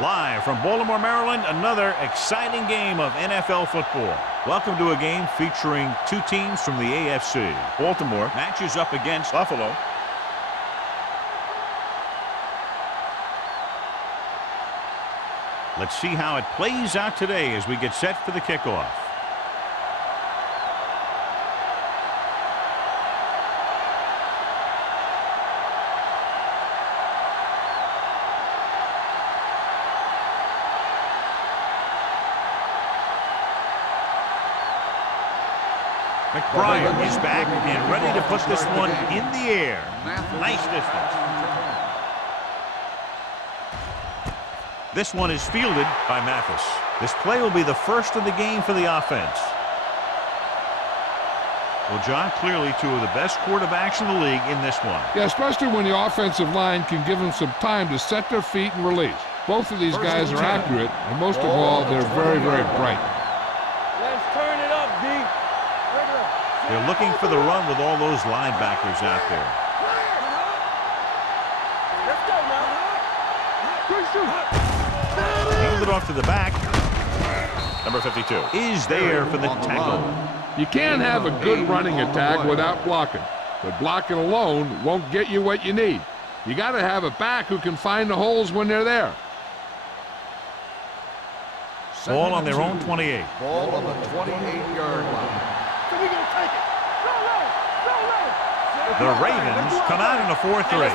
Live from Baltimore, Maryland, another exciting game of NFL football. Welcome to a game featuring two teams from the AFC. Baltimore matches up against Buffalo. Let's see how it plays out today as we get set for the kickoff. McBride is back and ready to put this one in the air. Nice distance. This one is fielded by Mathis. This play will be the first of the game for the offense. Well, John, clearly two of the best quarterbacks in the league in this one. Yeah, especially when the offensive line can give them some time to set their feet and release. Both of these guys are accurate, and most of all, they're very, very bright. Let's turn it up, D. They're looking for the run with all those linebackers out there. Hand it off to the back. Number 52 is there for the tackle. You can't have a good running attack without blocking, but blocking alone won't get you what you need. You got to have a back who can find the holes when they're there. Ball on their own 28. Ball on the 28-yard line. The Ravens come out in a 4-3.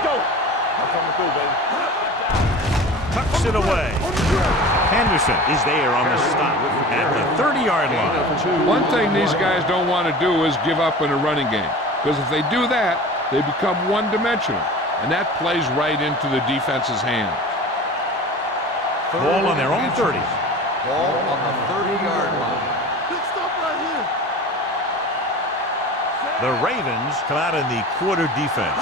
Tucks it away. Henderson is there on the stop at the 30-yard line. One thing these guys don't want to do is give up in a running game, because if they do that, they become one-dimensional, and that plays right into the defense's hands. Ball on their own 30. Ball on the 30-yard line. The Ravens come out in the quarter defense.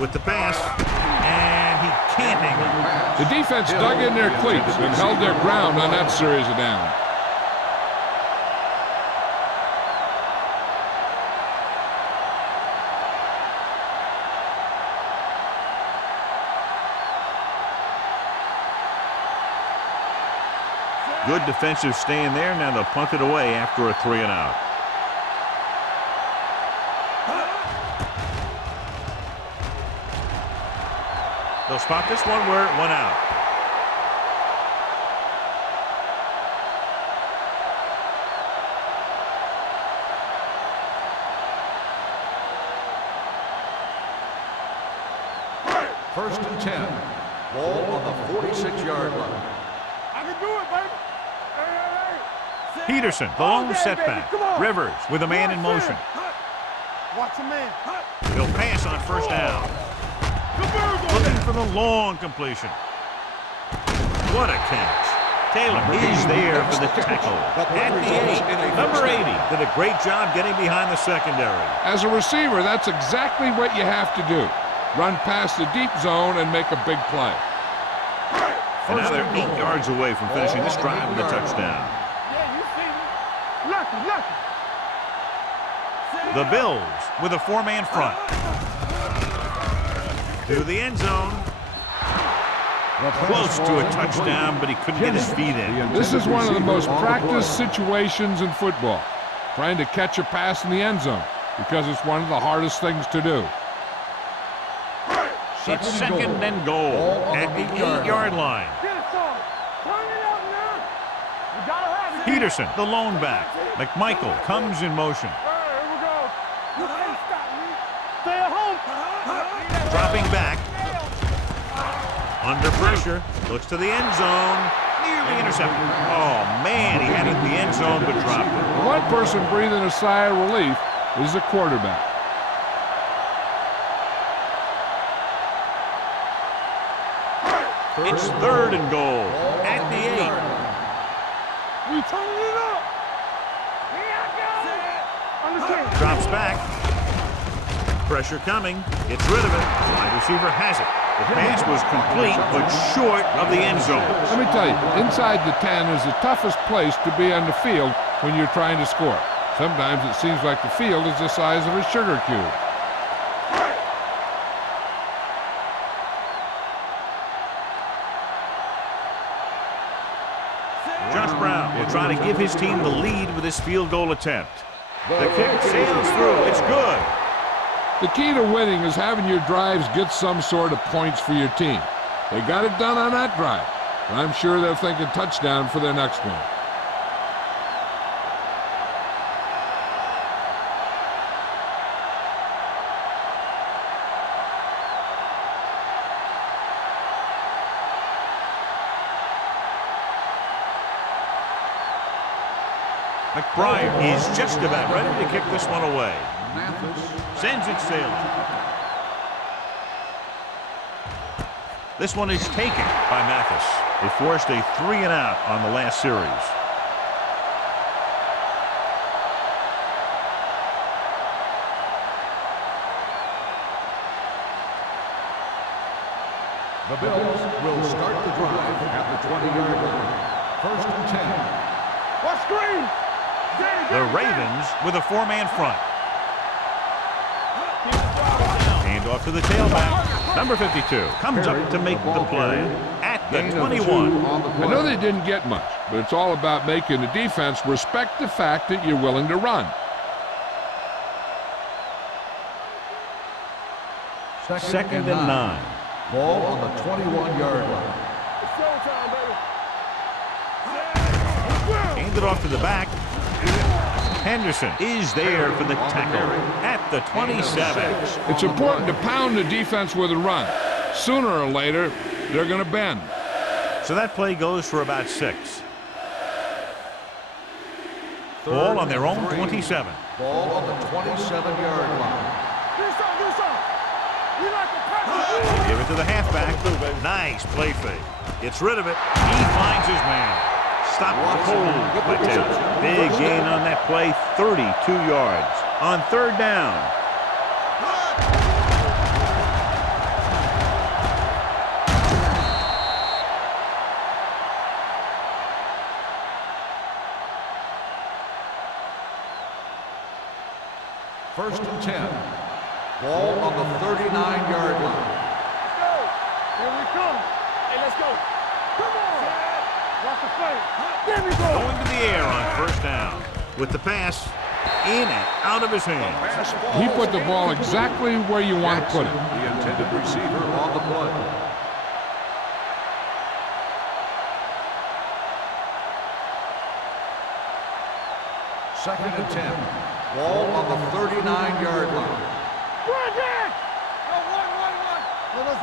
With the pass, and he can't hang on. The defense dug in their cleats and held their ground on that series of downs. Good defensive stand there. Now they'll punt it away after a 3-and-out. They'll spot this one where it went out. First and 10. Ball on the 46-yard line. I can do it, baby. Peterson, the lone setback. Rivers with a man in motion. Watch a man. He'll pass on first down. Looking for the long completion. What a catch. Taylor is there for the tackle. At the 8, number 80 did a great job getting behind the secondary. As a receiver, that's exactly what you have to do. Run past the deep zone and make a big play. And now they're 8 yards away from finishing this drive with a touchdown. Yeah, you see me. Lucky. The Bills with a 4-man front. To the end zone. Close to a touchdown, but he couldn't get his feet in. This is one of the most practiced situations in football, trying to catch a pass in the end zone, because it's one of the hardest things to do. It's second and goal at the 8-yard line. Peterson, the lone back. McMichael comes in motion. Dropping back. Under pressure. Looks to the end zone. Nearly intercepted. Oh, man, he had it in the end zone but dropped it. One person breathing a sigh of relief is the quarterback. It's third and goal at the 8. We turning it up. Drops back. Pressure coming. Gets rid of it. Wide receiver has it. The pass was complete, but short of the end zone. Let me tell you, inside the 10 is the toughest place to be on the field when you're trying to score. Sometimes it seems like the field is the size of a sugar cube. Josh Brown will try to give his team the lead with his field goal attempt. The kick sails through. It's good. The key to winning is having your drives get some sort of points for your team. They got it done on that drive. And I'm sure they're thinking touchdown for their next one. McBride is just about ready to kick this one away. Sends it sailing. This one is taken by Mathis. They forced a 3-and-out on the last series. The Bills will start the drive at the 20-yard line. 1st and 10. What screen? The Ravens with a 4-man front. Hand off to the tailback. Number 52 comes up to make the play at the 21. I know they didn't get much, but it's all about making the defense respect the fact that you're willing to run. Second and 9. Ball on the 21-yard line. It's showtime, baby. Hand it off to the back. Henderson is there for the tackle at the 27. It's important to pound the defense with a run. Sooner or later, they're going to bend. So that play goes for about 6. Ball on their own 27. Ball on the 27-yard line. Do something. We like to press. Give it to the halfback. Nice play fake. Gets rid of it. He finds his man. Stop cold by Taylor. Big gain on that play, 32 yards. On 3rd down. First and 10. Ball on the 39-yard line. Let's go. Here we come. Hey, let's go. Come on. Watch the play. There we go. Going to the air on 1st down. With the pass in and out of his hands. He put the ball exactly where you want to put it. The intended receiver on the play. Second and 10. Ball on the 39-yard line. Run, Jack.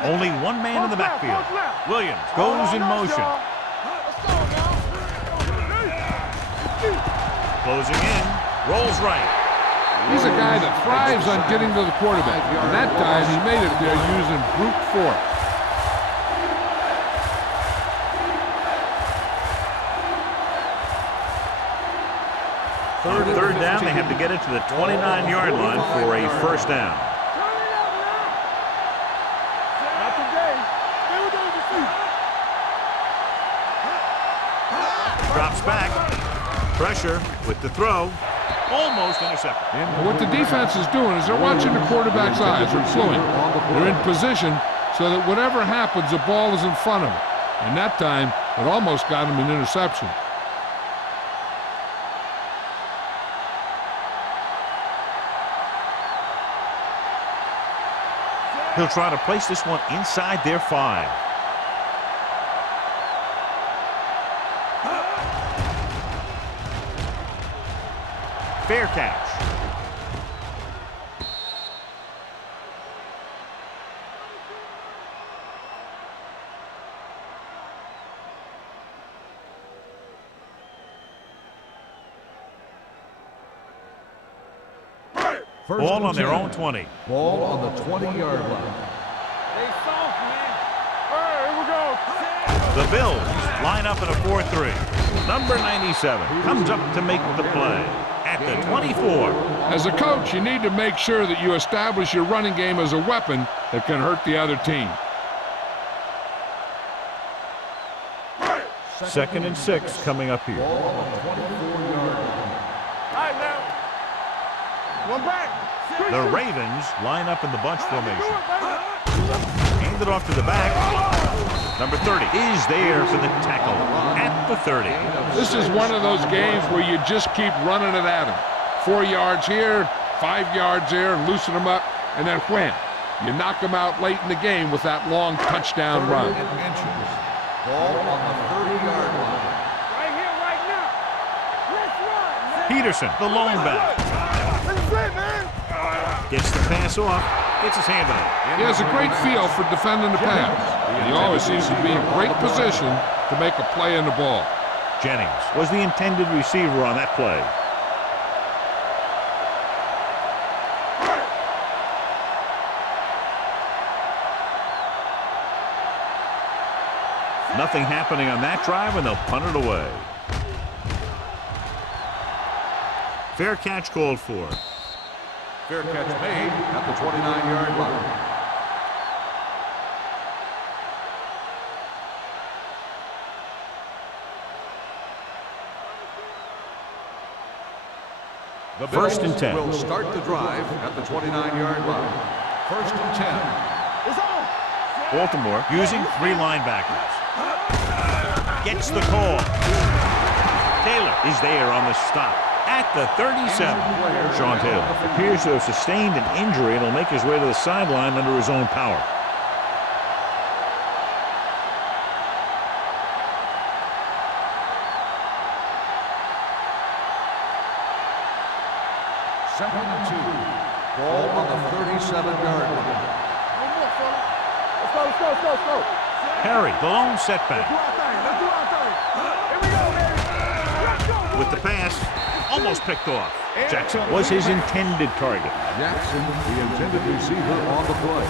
Only one man in the backfield. Williams goes in motion. Closing in. Rolls right. He's a guy that thrives on getting to the quarterback. And that time, he made it there using brute force. Third down, they have to get it to the 29-yard line for a 1st down. Not today. Still doing the feet. Drops back. Pressure with the throw. Almost intercepted. What the defense is doing is they're watching the quarterback's eyes. They're fluent. They're in position so that whatever happens, the ball is in front of them. And that time, it almost got him an interception. He'll try to place this one inside their 5. Fair catch. Ball on their own 20. Ball on the 20-yard line. They soft, man. All right, here we go. The Bills line up in a 4-3. Number 97 comes up to make the play at the 24. As a coach, you need to make sure that you establish your running game as a weapon that can hurt the other team. 2nd and 6 coming up here. Ball on the 24-yard line. All right, now. One back. The Ravens line up in the bunch formation. Do it, baby. Hand it off to the back. Number 30 is there for the tackle at the 30. This is one of those games where you just keep running it at him. 4 yards here, 5 yards there, and loosen them up, and then wham. You knock them out late in the game with that long touchdown run. Inches. Ball on the 30-yard line. Right here, right now. Let's run. Peterson, the lone back. This is it, man. Gets the pass off. Gets his hand on it. He has a great feel for defending the pass. He always seems to be in great position to make a play in the ball. Jennings was the intended receiver on that play. Nothing happening on that drive, and they'll punt it away. Fair catch called for. Fair catch made at the 29-yard line. The First and 10. Will start the drive at the 29-yard line. First and 10. It's on. Baltimore using 3 linebackers. Gets the call. Taylor is there on the stop at the 37. Sean Taylor appears to have sustained an injury and will make his way to the sideline under his own power. Second and 2. Ball on the 37-yard line. One more, fella. Let's go. Harry, the lone setback. Let's do our thing. Here we go, baby. Let's go. With the pass, almost picked off. Jackson was his intended target. Jackson, the intended receiver on the play.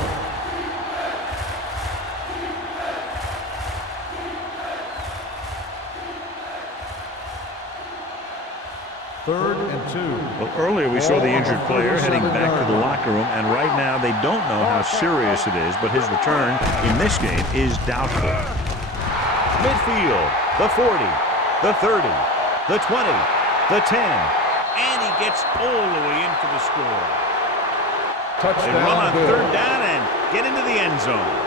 Third and 2. Well, earlier we saw the injured player heading back to the locker room, and right now they don't know how serious it is, but his return in this game is doubtful. Midfield, the 40, the 30, the 20, the 10, and he gets all the way in for the score. They run on third down and get into the end zone.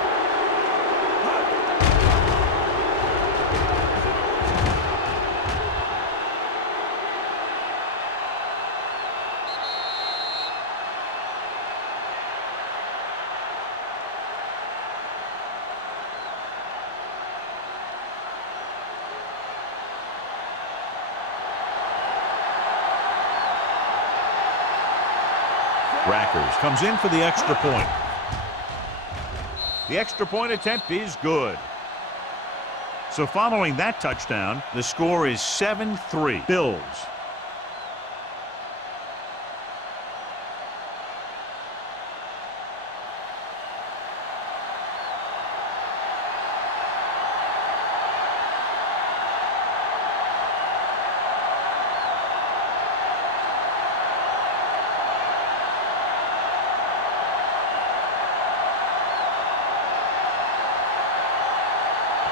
Rackers comes in for the extra point. The extra point attempt is good. So following that touchdown, the score is 7-3. Bills.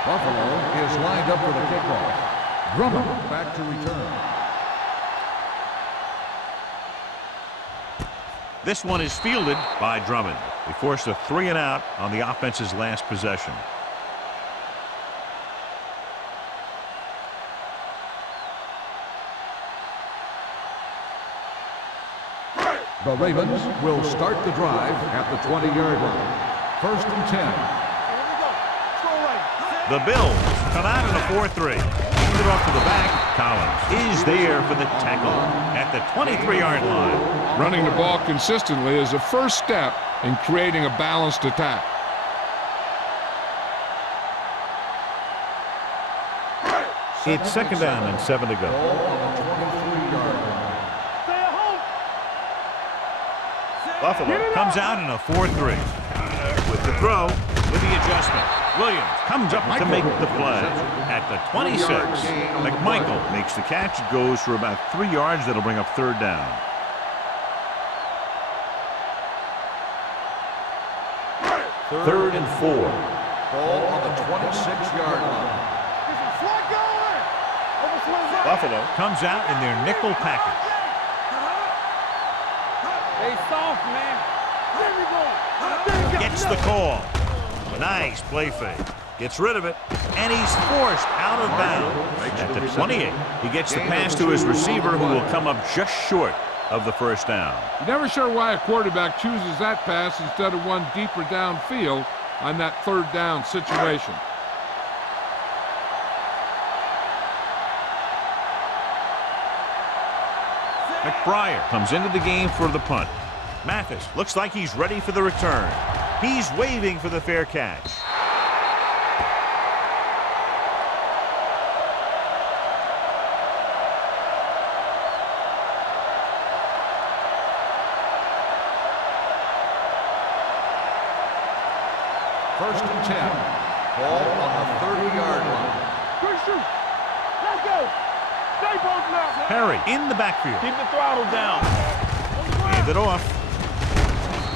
Buffalo is lined up for the kickoff. Drummond back to return. This one is fielded by Drummond. They forced a 3-and-out on the offense's last possession. The Ravens will start the drive at the 20-yard line. First and 10. The Bills come out in a 4-3. Hand it off to the back. Collins is there for the tackle at the 23-yard line. Running the ball consistently is the first step in creating a balanced attack. It's second down and 7 to go. Ball on the 23-yard line. Stay at home. Buffalo comes out in a 4-3. With the throw, with the adjustment. Williams comes up to make the play at the 26. McMichael makes the catch. It goes for about 3 yards. That'll bring up third down. Third and 4. Ball on the 26-yard line. Buffalo comes out in their nickel package. Stay soft, man. Gets the call. Nice play fake. Gets rid of it, and he's forced out of bounds. At the 28, he gets the pass to his receiver, who will come up just short of the first down. You're never sure why a quarterback chooses that pass instead of one deeper downfield on that third down situation. McBriar comes into the game for the punt. Mathis looks like he's ready for the return. He's waving for the fair catch. First and 10. Ball on the 30-yard line. Quick shoot. Let's go. Stay both now. Perry in the backfield. Keep the throttle down. Hand it off.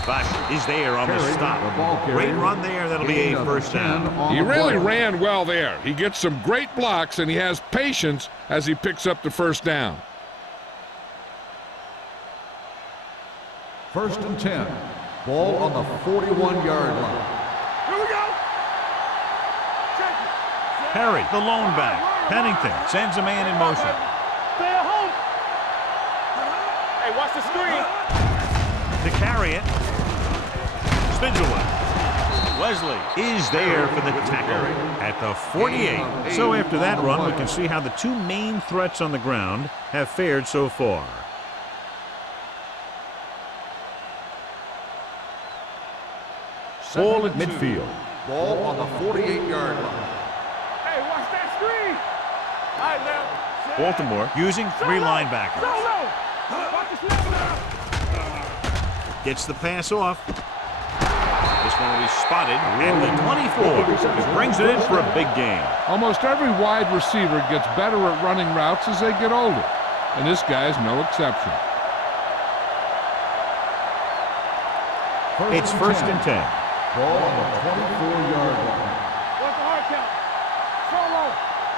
Bush is there on the stop. Great run there. That'll be a first down. He really ran well there. He gets some great blocks, and he has patience as he picks up the first down. First and 10. Ball on the 41-yard line. Here we go. Check it. Perry, the lone back. Pennington sends a man in motion. Stay at home. Hey, watch the screen. To carry it. Spins away. Wesley is there for the tackle at the 48. So after that run, we can see how the two main threats on the ground have fared so far. Ball at midfield. Ball on the 48-yard line. Hey, watch that screen. All right, now. Baltimore using three linebackers. Solo. Watch the snap now. Gets the pass off. This one will be spotted at the 24. It brings it in for a big gain. Almost every wide receiver gets better at running routes as they get older, and this guy is no exception. It's first and 10. Ball on the 24-yard line. What's the hard count? Solo.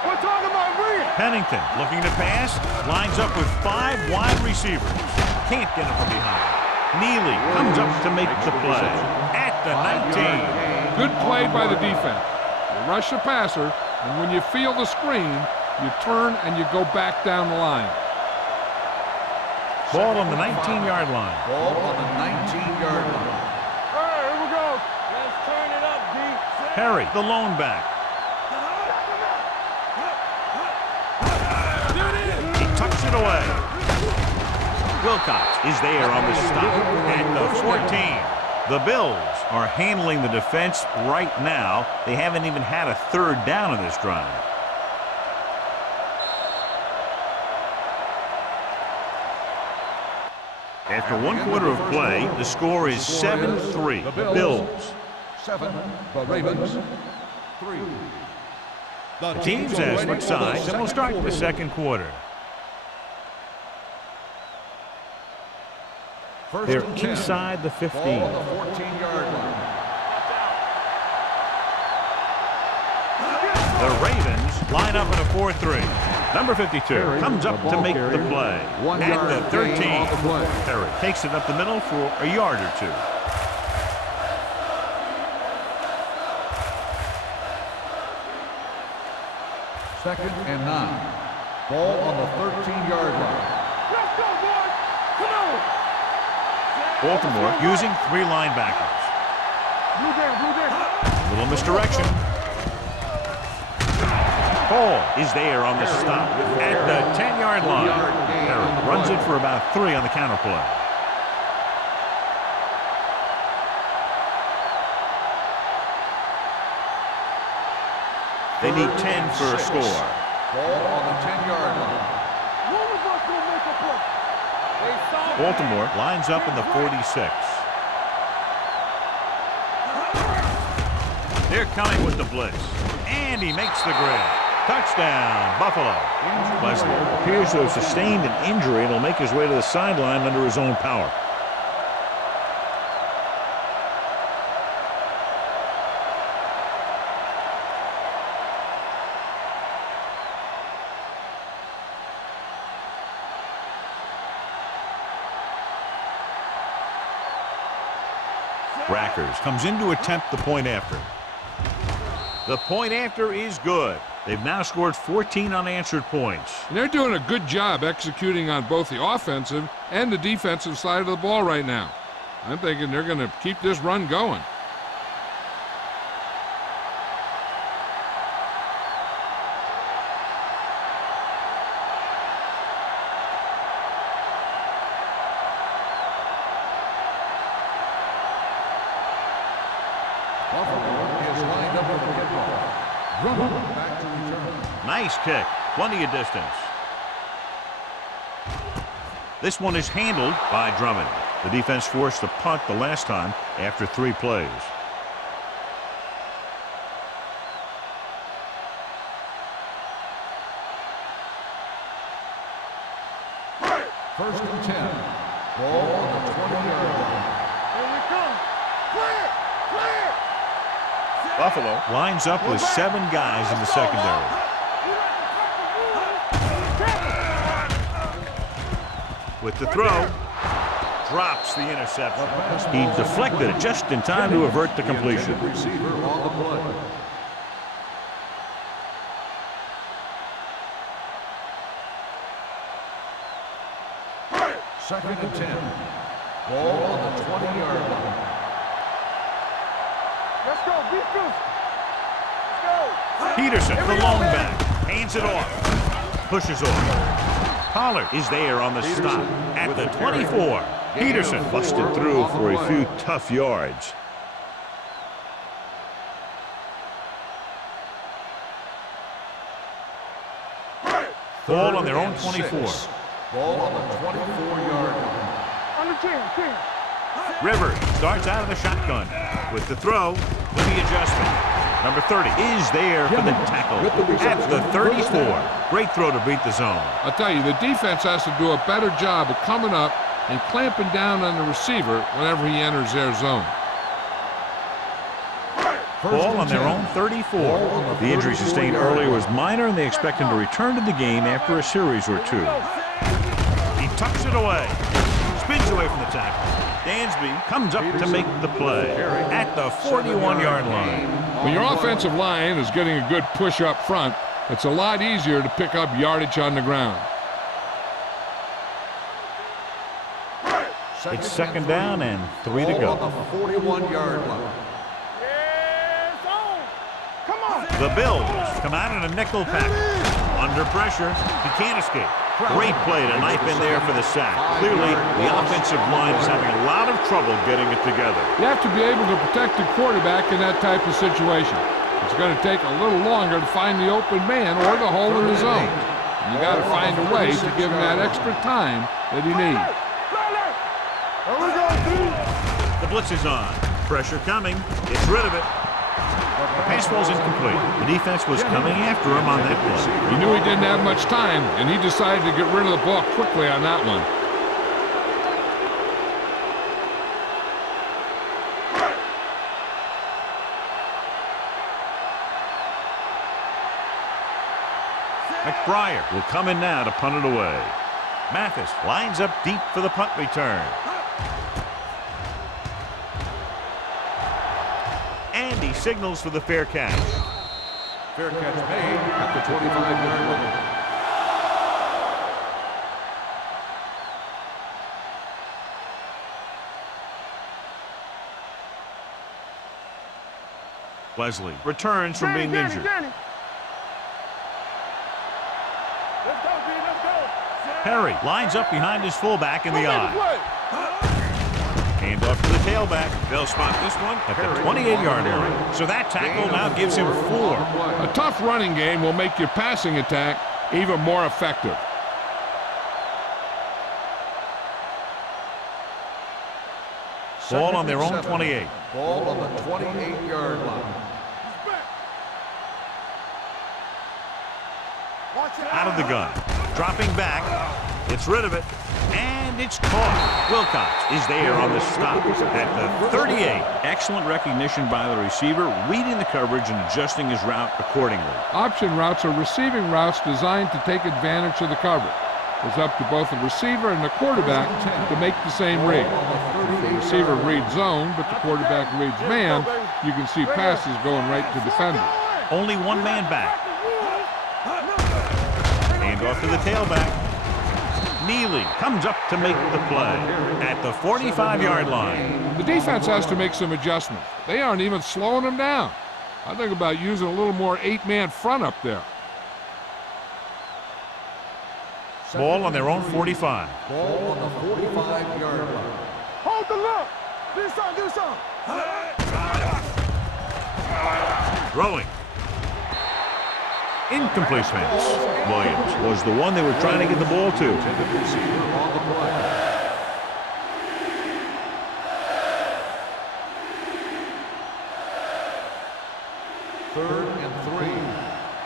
We're talking about real. Pennington looking to pass. Lines up with 5 wide receivers. Can't get him from behind. Neely comes up to make the play at the 19. Good play by the defense. You rush the passer, and when you feel the screen, you turn and you go back down the line. Ball on the 19-yard line. Ball on the 19-yard line. All right, here we go. Let's turn it up, D. Perry, the lone back. He tucks it away. Wilcox is there on the stop at the 14. The Bills are handling the defense right now. They haven't even had a third down in this drive. After one quarter of play, the score is 7-3. Bills. 7. The Ravens. 3. The teams have switched sides, and we'll start the second quarter. They're inside the 15. Ball on the 14-yard line. The Ravens line up in a 4-3. Number 52 comes up to make the play. At the 13, Perry takes it up the middle for a yard or two. Second and 9. Ball on the 13-yard line. Let's go, boys. Come on. Baltimore using 3 linebackers. Blue down. Little misdirection. Hall is there on the stop at the 10-yard line. Perry runs it for about 3 on the counter play. They need 10 for a score. Ball on the 10-yard line. One of us will make a play. They saw Baltimore lines up in the 46. They're coming with the blitz. And he makes the grab. Touchdown, Buffalo. Wesley appears to have sustained an injury and will make his way to the sideline under his own power. Rackers comes in to attempt the point after. The point after is good. They've now scored 14 unanswered points. And they're doing a good job executing on both the offensive and the defensive side of the ball right now. I'm thinking they're going to keep this run going. Nice kick. Plenty of distance. This one is handled by Drummond. The defense forced a punt the last time after 3 plays. First and 10. Ball on the 20-yard line. Here we come. Clear! Clear! Buffalo lines up with 7 guys in the secondary. With the throw, drops the interception. He deflected it just in time to avert the completion. Receiver on the play. Second and 10. Ball on the 20-yard line. Let's go, beat Goose. Let's go. Peterson, the long back, hands it off, pushes off. Pollard is there on the stop at the 24. Peterson busted through for a few tough yards. Ball on their own 24. Ball on the 24-yard line. On the 10. Rivers starts out of the shotgun with the throw, with the adjustment. Number 30 is there for the tackle at the 34. Great throw to beat the zone. I'll tell you, the defense has to do a better job of coming up and clamping down on the receiver whenever he enters their zone. Ball on their own 34. The injury sustained earlier was minor, and they expect him to return to the game after a series or 2. He tucks it away, spins away from the tackle. Dansby comes up to make the play at the 41-yard line. When your offensive line is getting a good push up front, it's a lot easier to pick up yardage on the ground. It's second down and 3 to go. On the 41-yard line. Yes, on. Come on. The Bills come out in a nickel pack. Under pressure, he can't escape. Great play to knife in there for the sack. Clearly, the offensive line is having a lot of trouble getting it together. You have to be able to protect the quarterback in that type of situation. It's going to take a little longer to find the open man or the hole in the zone. You got to find a way to give him that extra time that he needs. Here we go, dude. The blitz is on. Pressure coming. Gets rid of it. The pass ball's incomplete. The defense was coming after him on that play. He knew he didn't have much time, and he decided to get rid of the ball quickly on that one. McBriar will come in now to punt it away. Mathis lines up deep for the punt return. And he signals for the fair catch. Fair catch made at the 25-yard line. Wesley returns from being injured. Danny. Let's go, B, let's go. Perry lines up behind his fullback in the eye. Hand off to the tailback. They'll spot this one at the 28-yard line. So that tackle now gives him 4. A tough running game will make your passing attack even more effective. Ball on their own 28. Ball on the 28-yard line. Out of the gun. Dropping back. Gets rid of it. And it's caught. Wilcox is there on the stop at the 38. Excellent recognition by the receiver, reading the coverage and adjusting his route accordingly. Option routes are receiving routes designed to take advantage of the coverage. It's up to both the receiver and the quarterback to make the same read. If the receiver reads zone, but the quarterback reads man, you can see passes going right to defenders. Only one man back. Hand off to the tailback. Neely comes up to make the play at the 45-yard line. The defense has to make some adjustments. They aren't even slowing them down. I think about using a little more 8-man front up there. Ball on their own 45. Ball on the 45-yard line. Hold the look. Do something. Throwing. Incomplete pass. Williams was the one they were trying to get the ball to. Intended receiver on the play. Third and 3.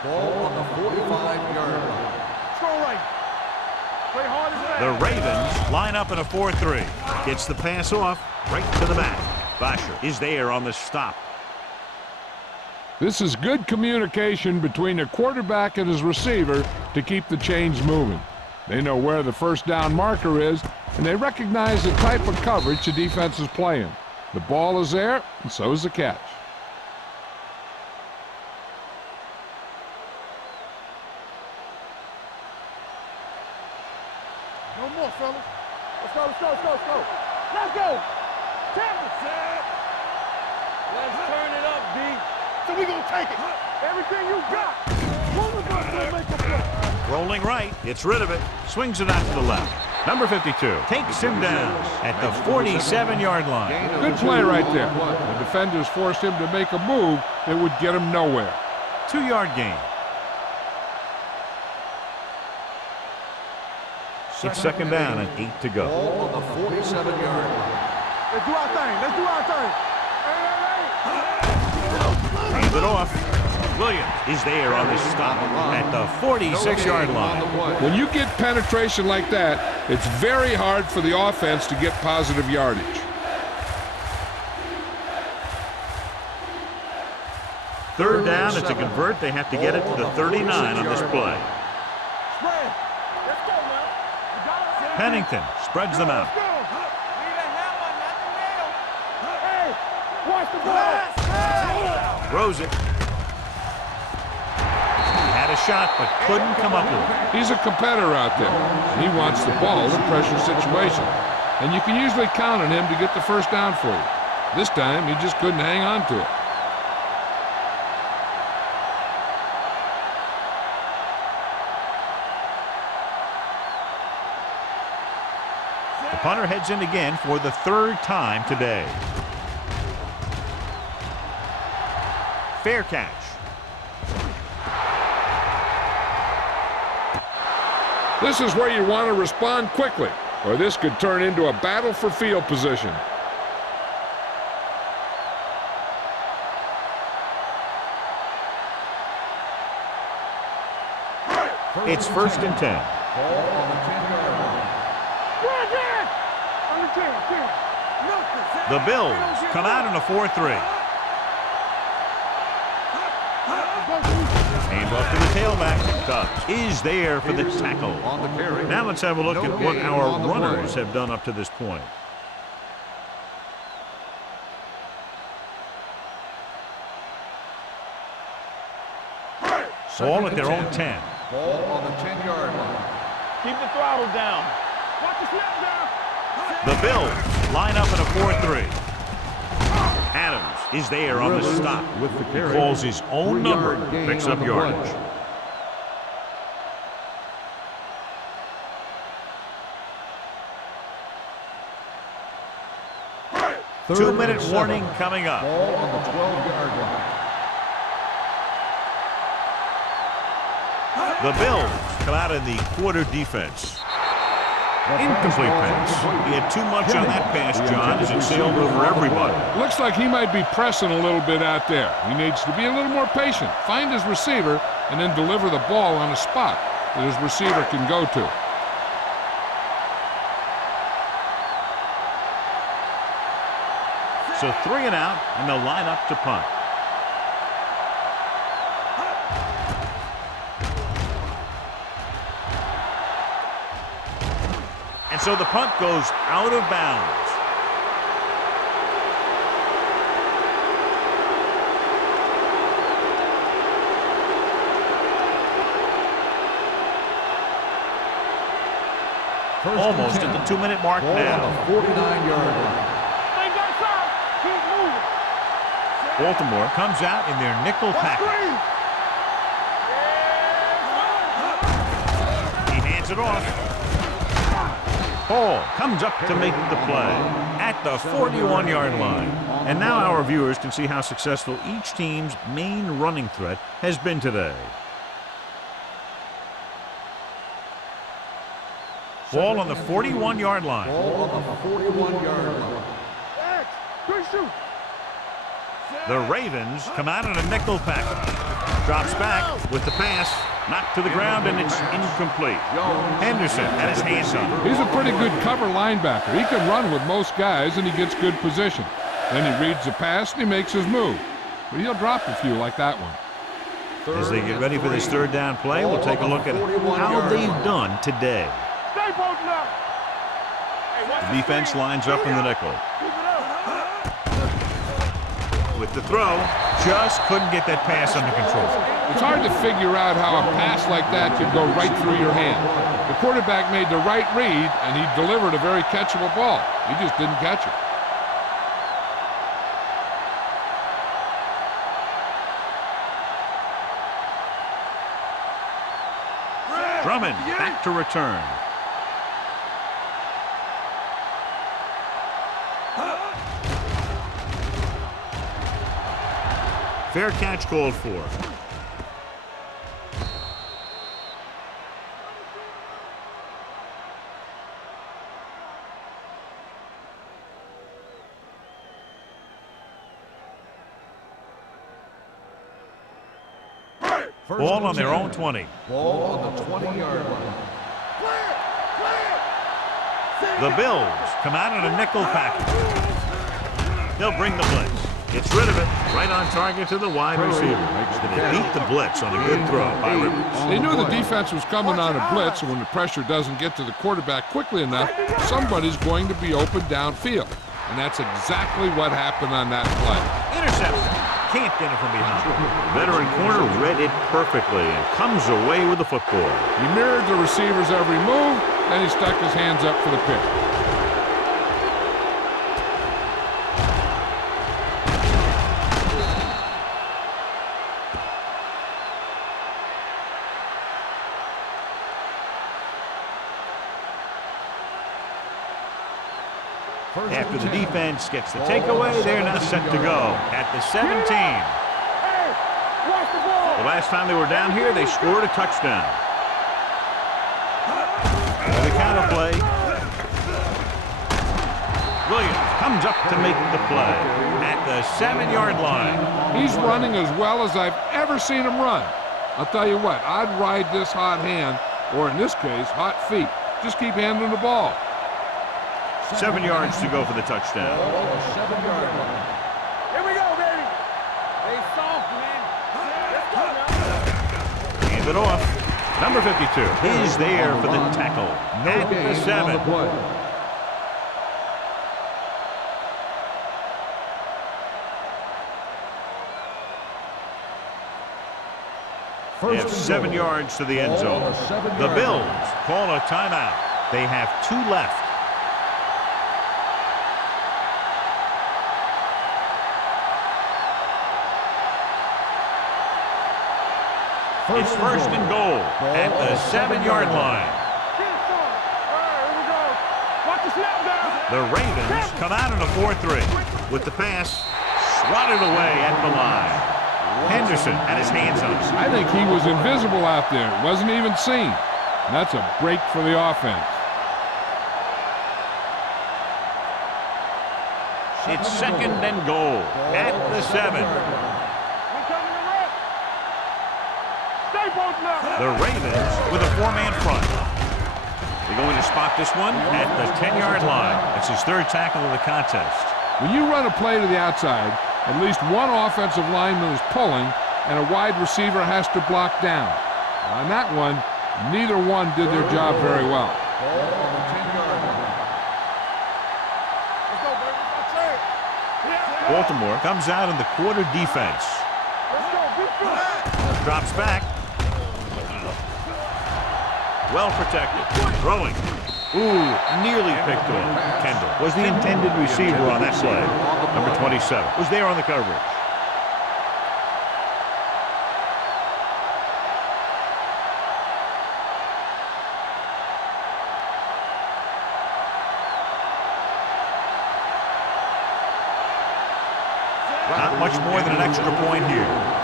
Ball on the 45-yard line. Throw right. Play hard as that. The Ravens line up in a 4-3. Gets the pass off right to the back. Basher is there on the stop. This is good communication between the quarterback and his receiver to keep the chains moving. They know where the first down marker is, and they recognize the type of coverage the defense is playing. The ball is there, and so is the catch. No more, fellas. Let's go. Let's go. Let's turn it up, D. So we gonna take it. Everything you got. One of us gonna make a play. Rolling right, gets rid of it, swings it out to the left. Number 52 takes him down at the 47-yard line. Good play right there. The defenders forced him to make a move that would get him nowhere. 2-yard gain. It's second down and 8 to go. Ball on the 47-yard line. Let's do our thing. Hands it off. Williams is there on the stop at the 46-yard line. When you get penetration like that, it's very hard for the offense to get positive yardage. Third down, and to convert, they have to get it to the 39 on this play. Spread. Let's go now. You got it. Pennington spreads them out. Hey, watch the ball. Throws it. He had a shot, but couldn't come up with it. He's a competitor out there. He wants the ball in pressure situations. And you can usually count on him to get the first down for you. This time, he just couldn't hang on to it. The punter heads in again for the third time today. Fair catch. This is where you want to respond quickly, or this could turn into a battle for field position. It's first and 10. Ball on the 10-yard line. The Bills come out in a 4-3. Hand off to the tailback. Dobbs is there for the tackle. On the carry. Now let's have a look at what our runners have done up to this point. Ball at their own 10. Ball on the 10-yard line. Keep the throttle down. Watch the snap down. The Bills line up in a 4-3. Adams is there on the stop. With the carry. Calls his own number, 3-yard gain picks on up the yardage. play. Third 2-minute and 7. warning coming up. Ball on the 12-yard line. The Bills come out in the quarter defense. Incomplete pass. He had too much on that pass, John, as it sailed over everybody. Looks like he might be pressing a little bit out there. He needs to be a little more patient, find his receiver, and then deliver the ball on a spot that his receiver can go to. So 3 and out, and they'll line up to punt. And so the punt goes out of bounds. Almost at the 2-minute mark now. 49-yard line. Stay back side. Keep moving. Baltimore comes out in their nickel package. He hands it off. Hall comes up to make the play at the 41-yard line. And now our viewers can see how successful each team's main running threat has been today. Ball on the 41-yard line. Ball on the 41-yard line. The Ravens come out in a nickel package. Drops back with the pass. Knocked to the ground, and it's incomplete. Henderson had his hands on it. He's a pretty good cover linebacker. He can run with most guys, and he gets good position. Then he reads the pass, and he makes his move. But he'll drop a few like that one. As they get ready for this third down play, we'll take a look at how they've done today. The defense lines up in the nickel. With the throw, just couldn't get that pass under control. It's hard to figure out how a pass like that could go right through your hand. The quarterback made the right read, and he delivered a very catchable ball. He just didn't catch it. Drummond back to return. Fair catch called for. Ball on their own 20. Ball on the 20-yard line. The Bills come out in a nickel package. They'll bring the blitz. Gets rid of it, right on target to the wide receiver. And they beat the blitz on a good throw by Rivers. They knew the defense was coming on a blitz, and when the pressure doesn't get to the quarterback quickly enough, somebody's going to be open downfield. And that's exactly what happened on that play. Interception. Can't get it from behind. Veteran corner read it perfectly and comes away with the football. He mirrored the receiver's every move, then he stuck his hands up for the pick. After the defense gets the takeaway, they're now set to go at the 17. The last time they were down here, they scored a touchdown. The counter play. Williams comes up to make the play at the 7-yard line. He's running as well as I've ever seen him run. I'll tell you what, I'd ride this hot hand, or in this case, hot feet. Just keep handling the ball. 7 yards to go for the touchdown. Here we go, baby. They soft, man. Let's go now. Hand it off. Number 52 is there for the tackle at the 7. They have 7 yards to the end zone. The Bills call a timeout. They have 2 left. It's first and goal at the 7-yard line. The Ravens come out in a 4-3 with the pass swatted away at the line. Henderson had his hands on it. I think he was invisible out there. Wasn't even seen. And that's a break for the offense. It's second and goal at the 7. The Ravens with a 4-man front. They're going to spot this one at the 10-yard line. That's his 3rd tackle of the contest. When you run a play to the outside, at least one offensive lineman is pulling, and a wide receiver has to block down. On that one, neither one did their job very well. Baltimore comes out in the quarter defense. Drops back. Well protected. Throwing. Ooh, nearly picked off. Kendall was the intended receiver on that play. Number 27 was there on the coverage. Not much more than an extra point here.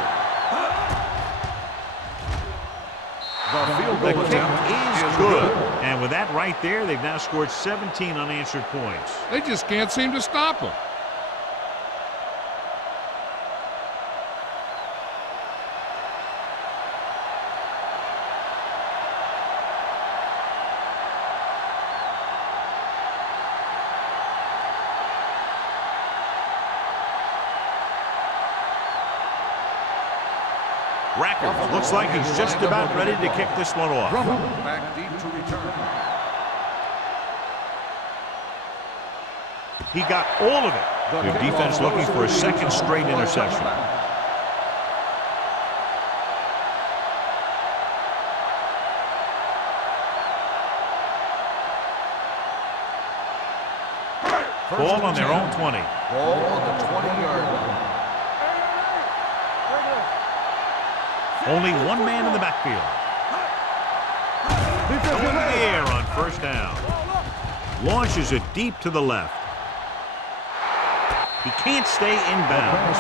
The kick is good. And with that right there, they've now scored 17 unanswered points. They just can't seem to stop them. Rackers looks like he's just about ready to kick this one off. Back deep to return. He got all of it. The defense looking for a second straight interception. Ball on their own 20. Ball on the 20-yard line. Only one man in the backfield. Going in the air on first down. Launches it deep to the left. He can't stay inbounds.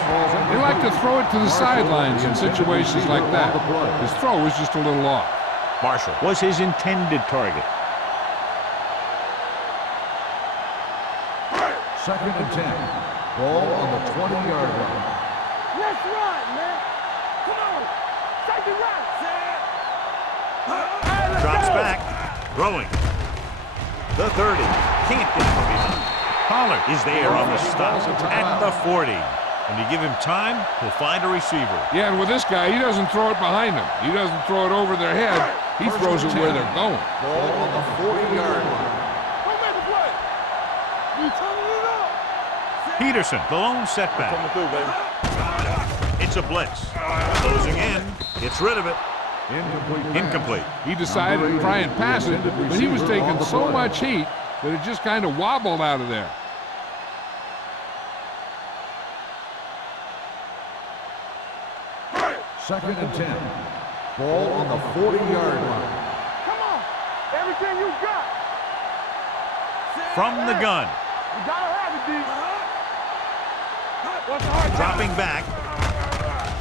They like to throw it to the sidelines in situations like that. His throw was just a little off. Marshall was his intended target. Second and 10. Ball on the 20-yard line. Let's run, man. Come on. Take it right. Drops back. Throwing. The 30. Can't get from behind. Pollard is there on the stop at the 40. When you give him time, he'll find a receiver. Yeah, and with this guy, he doesn't throw it behind them. He doesn't throw it over their head. He throws it where they're going. Ball on the 40-yard line. Don't make a play. You turning it up. Peterson, the lone setback. Coming through, baby. It's a blitz. Closing in. Gets rid of it. Incomplete. He decided to try and pass it, but he was taking so much heat that it just kind of wobbled out of there. Second and 10. Ball on the 40-yard line. Come on. Everything you got. From the gun. You gotta have it, D. What's the hard Dropping back.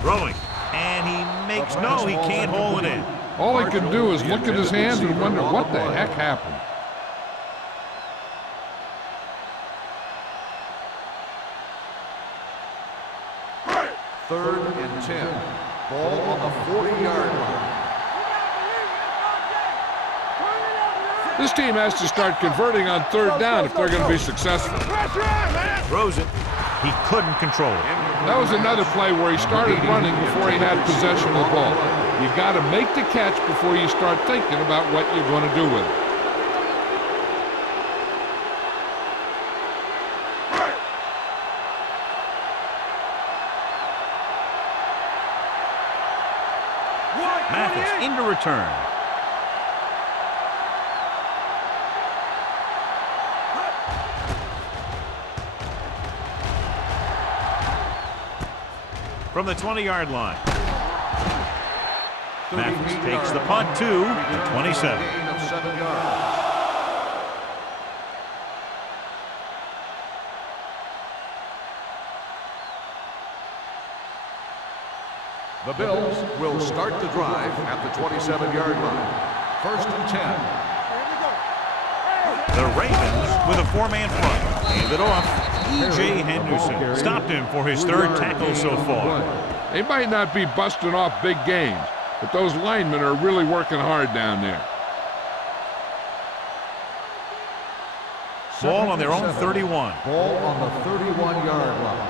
Throwing. And he makes no, he can't haul it in. All he could do is look at his hands and wonder what the heck happened. Third and 10. Ball on the 40-yard line. This team has to start converting on third down if they're going to be successful. Throws it. He couldn't control it. That was another play where he started running before he had possession of the ball. You've got to make the catch before you start thinking about what you're going to do with it. Mathis into return. From the 20-yard line. Mathis takes the punt to the 27. Gain of 7 yards. The Bills will start the drive at the 27-yard line. First and 10. The Ravens with a four-man front. Hand it off. E.J. Henderson stopped him for his third tackle so far. They might not be busting off big games, but those linemen are really working hard down there. Ball on their own 31. Ball on the 31-yard line.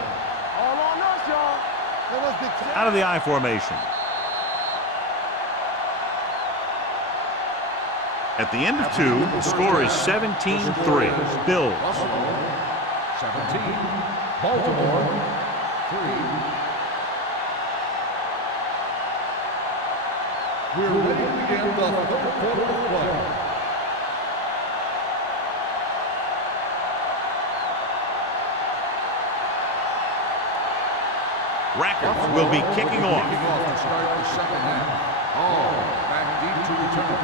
All on us, y'all. Out of the I formation. At the end of 2, the score is 17-3. Bills. 17. Baltimore. 3. We're ready to begin the third quarter of play. Records will be kicking off. Kicking off to start the second half. Hall back deep to return.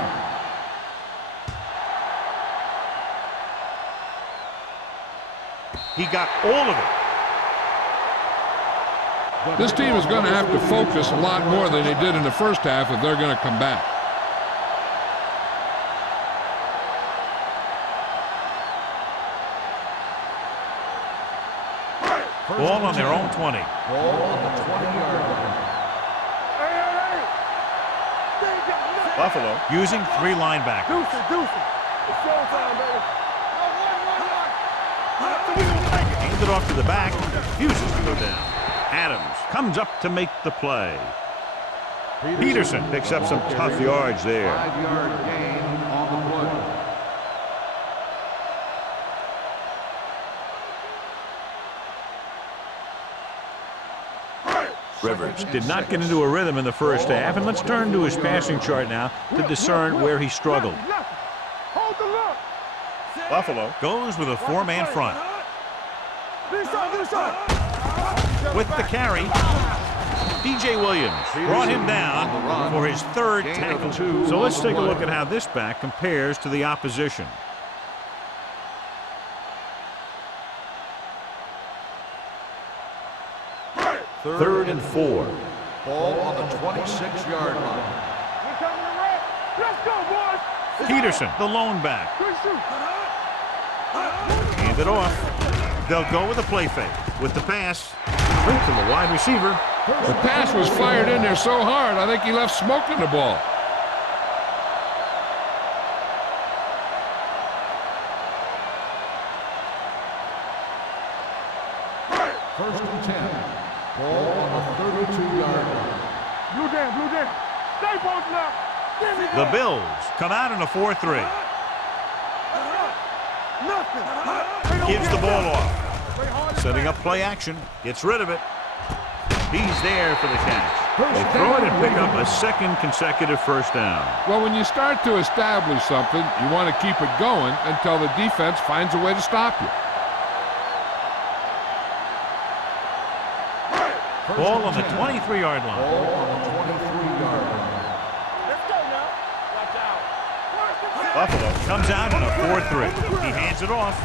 He got all of it. This team is going to have to focus a lot more than they did in the first half if they're going to come back. Ball on their own 20. Ball on the 20-yard line. Buffalo using 3 linebackers. Deuce. It's showtime, baby. Hands it off to the back. Refuses to go down. Adams comes up to make the play. Peterson picks up some tough yards there. 5-yard gain on the play. Rivers did not get into a rhythm in the first half, and let's turn to his passing chart now to discern where he struggled. Hold the look. Buffalo goes with a 4-man front. This side. With the carry, DJ Williams brought him down for his 3rd tackle. So let's take a look at how this back compares to the opposition. Third and 4. Ball on the 26-yard line. We're coming to red. Let's go, boys. Peterson, the lone back. Good shoot. Hand it off. They'll go with a play fake. With the pass, right to the wide receiver. The pass was fired in there so hard, I think he left smoke in the ball. First and 10. Ball on the 32-yard line. Blue down. Stay posted up. The Bills come out in a 4-3. Nothing. Gives the ball off. Setting up play action. Gets rid of it. He's there for the catch. They throw it and pick up a 2nd consecutive first down. Well, when you start to establish something, you want to keep it going until the defense finds a way to stop you. Ball on the 23-yard line. Ball on the 23-yard line. Let's go now. Watch out. Buffalo comes out in a 4-3. He hands it off.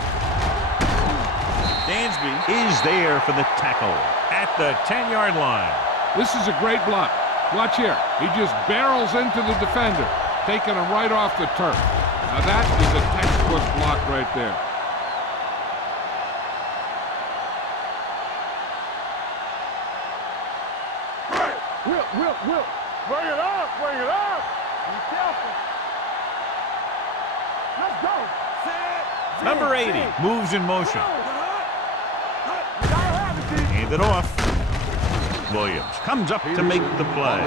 Dansby is there for the tackle at the 10-yard line. This is a great block. Watch here. He just barrels into the defender, taking him right off the turf. Now that is a textbook block right there. Will. Bring it up. Be careful. Let's go. Number 80 moves in motion. Hand it off. Williams comes up to make the play.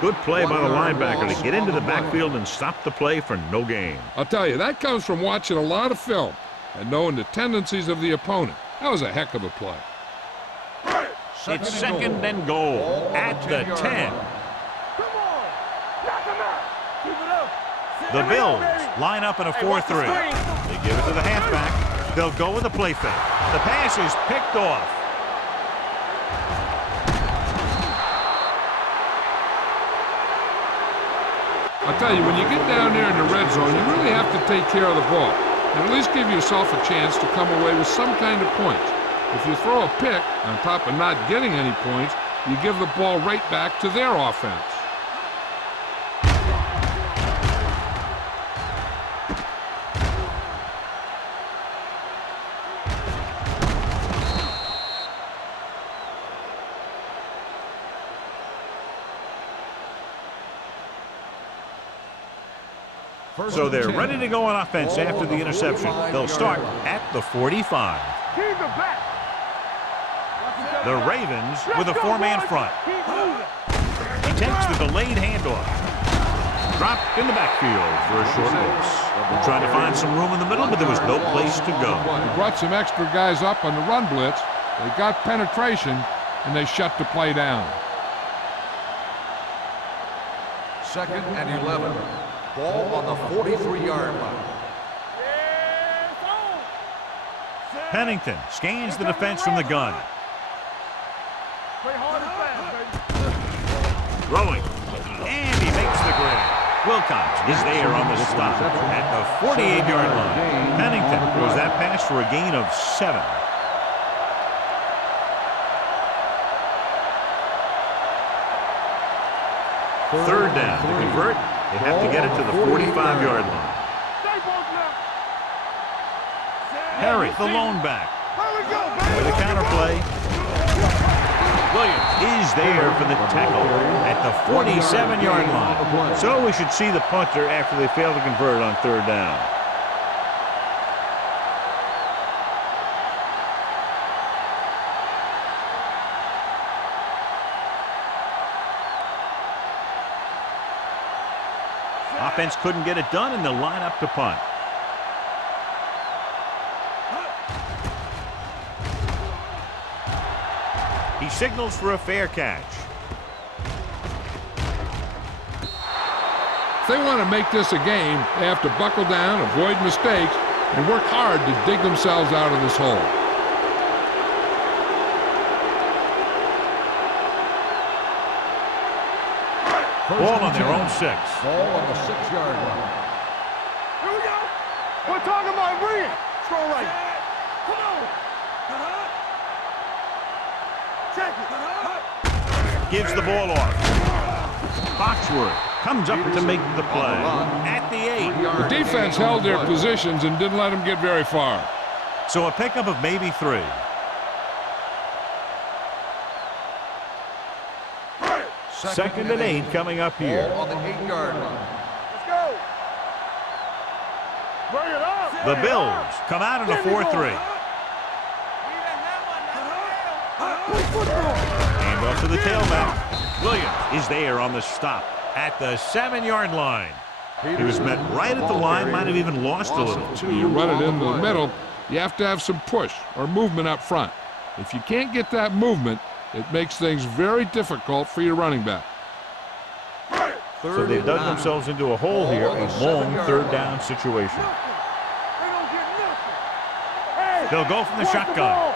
Good play by the linebacker to get into the backfield and stop the play for no gain. I'll tell you, that comes from watching a lot of film and knowing the tendencies of the opponent. That was a heck of a play. It's 2nd and goal at the 10. Come on. Knock him out. Keep it up. The Bills line up in a 4-3. They give it to the halfback. They'll go with a play fake. The pass is picked off. I'll tell you, when you get down there in the red zone, you really have to take care of the ball and at least give yourself a chance to come away with some kind of points. If you throw a pick on top of not getting any points, you give the ball right back to their offense. So they're ready to go on offense after the interception. They'll start at the 45. Keep it back. The Ravens with a 4-man front. He takes the delayed handoff. Dropped in the backfield for a short loss. They're trying to find some room in the middle, but there was no place to go. They brought some extra guys up on the run blitz. They got penetration, and they shut the play down. 2nd and 11. Ball on the 43-yard line. Pennington scans the defense from the gun. Play hard Throwing. And he makes the grab. Wilcox is there on the stop at the 48-yard line. Pennington throws that pass for a gain of 7. Third down to convert. They have to get it to the 45-yard line. Harry, the lone back. With a counterplay. Williams is there for the tackle at the 47-yard line. So we should see the punter after they fail to convert on third down. Offense couldn't get it done, and they'll line up to punt. He signals for a fair catch. If they want to make this a game, they have to buckle down, avoid mistakes, and work hard to dig themselves out of this hole. Ball on their own 6. Ball on the 6-yard line. Here we go. We're talking about bring it. Throw right. Come on. Check it. Gives the ball off. Foxworth comes up to make the play. At the 8. The defense held their positions and didn't let them get very far. So a pickup of maybe 3. Second and 8 coming up here. Ball on the 8-yard line. Let's go. Bring it up. The Bills come out in a 4-3. And off to the tailback. Williams is there on the stop at the 7-yard line. He was met right at the line, might have even lost a little. You run it into the middle, you have to have some push or movement up front. If you can't get that movement, it makes things very difficult for your running back. So they've dug themselves into a hole here, a long third down situation. They'll go from the shotgun.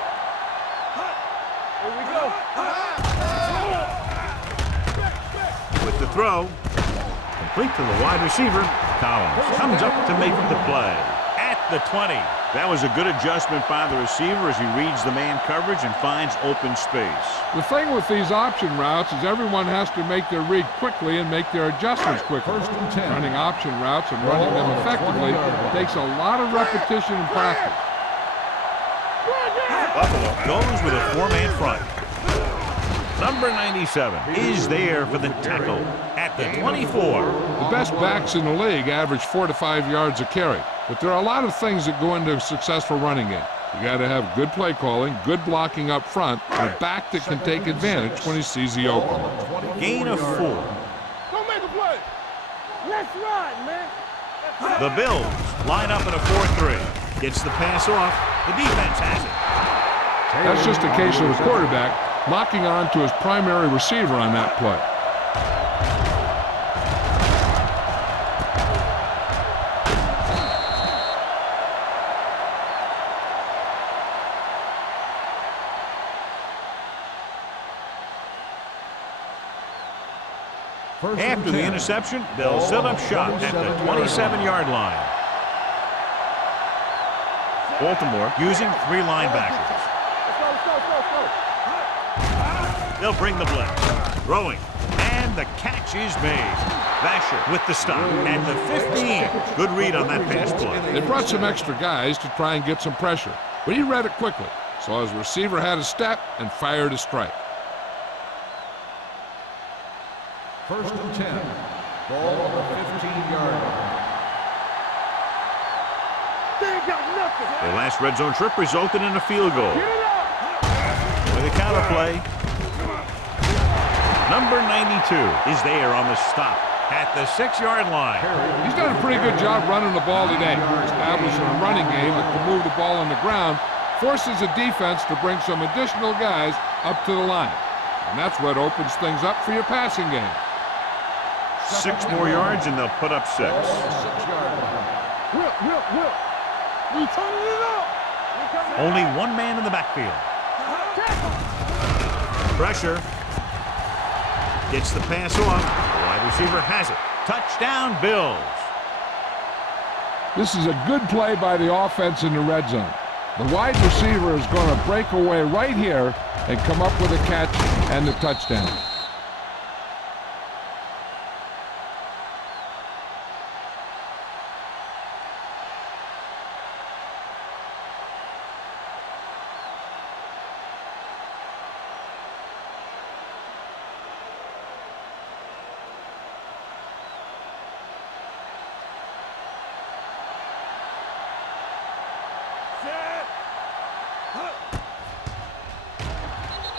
Here we go. With the throw, complete to the wide receiver. Collins comes up to make the play. At the 20. That was a good adjustment by the receiver as he reads the man coverage and finds open space. The thing with these option routes is everyone has to make their read quickly and make their adjustments quickly. First and 10. Running option routes and running them effectively takes a lot of repetition and practice. Buffalo goes with a 4-man front. Number 97 is there for the tackle at the 24. The best backs in the league average 4 to 5 yards a carry. But there are a lot of things that go into a successful running game. You got to have good play calling, good blocking up front, and a back that can take advantage when he sees the opening. Gain of 4. Don't make a play. Let's ride, man. The Bills line up in a 4-3. Gets the pass off. The defense has it. That's just a case of the quarterback locking on to his primary receiver on that play. After the interception, they'll set up shop at the 27-yard line. Baltimore using 3 linebackers. They'll bring the blitz. Throwing. And the catch is made. Vasher with the stop at the 15. Good read on that pass play. They brought some extra guys to try and get some pressure, but he read it quickly, so his receiver had a step and fired a strike. First and 10. Ball on the 15-yard line. They ain't got nothing. Their last red zone trip resulted in a field goal. With a counterplay. Number 92 is there on the stop at the 6-yard line. He's done a pretty good job running the ball today, establishing a running game that can move the ball on the ground, forces the defense to bring some additional guys up to the line. And that's what opens things up for your passing game. 6 more yards and they'll put up 6. Whip. We turning it up. Only one man in the backfield. Pressure. Gets the pass off. The wide receiver has it. Touchdown, Bills. This is a good play by the offense in the red zone. The wide receiver is going to break away right here and come up with a catch and the touchdown.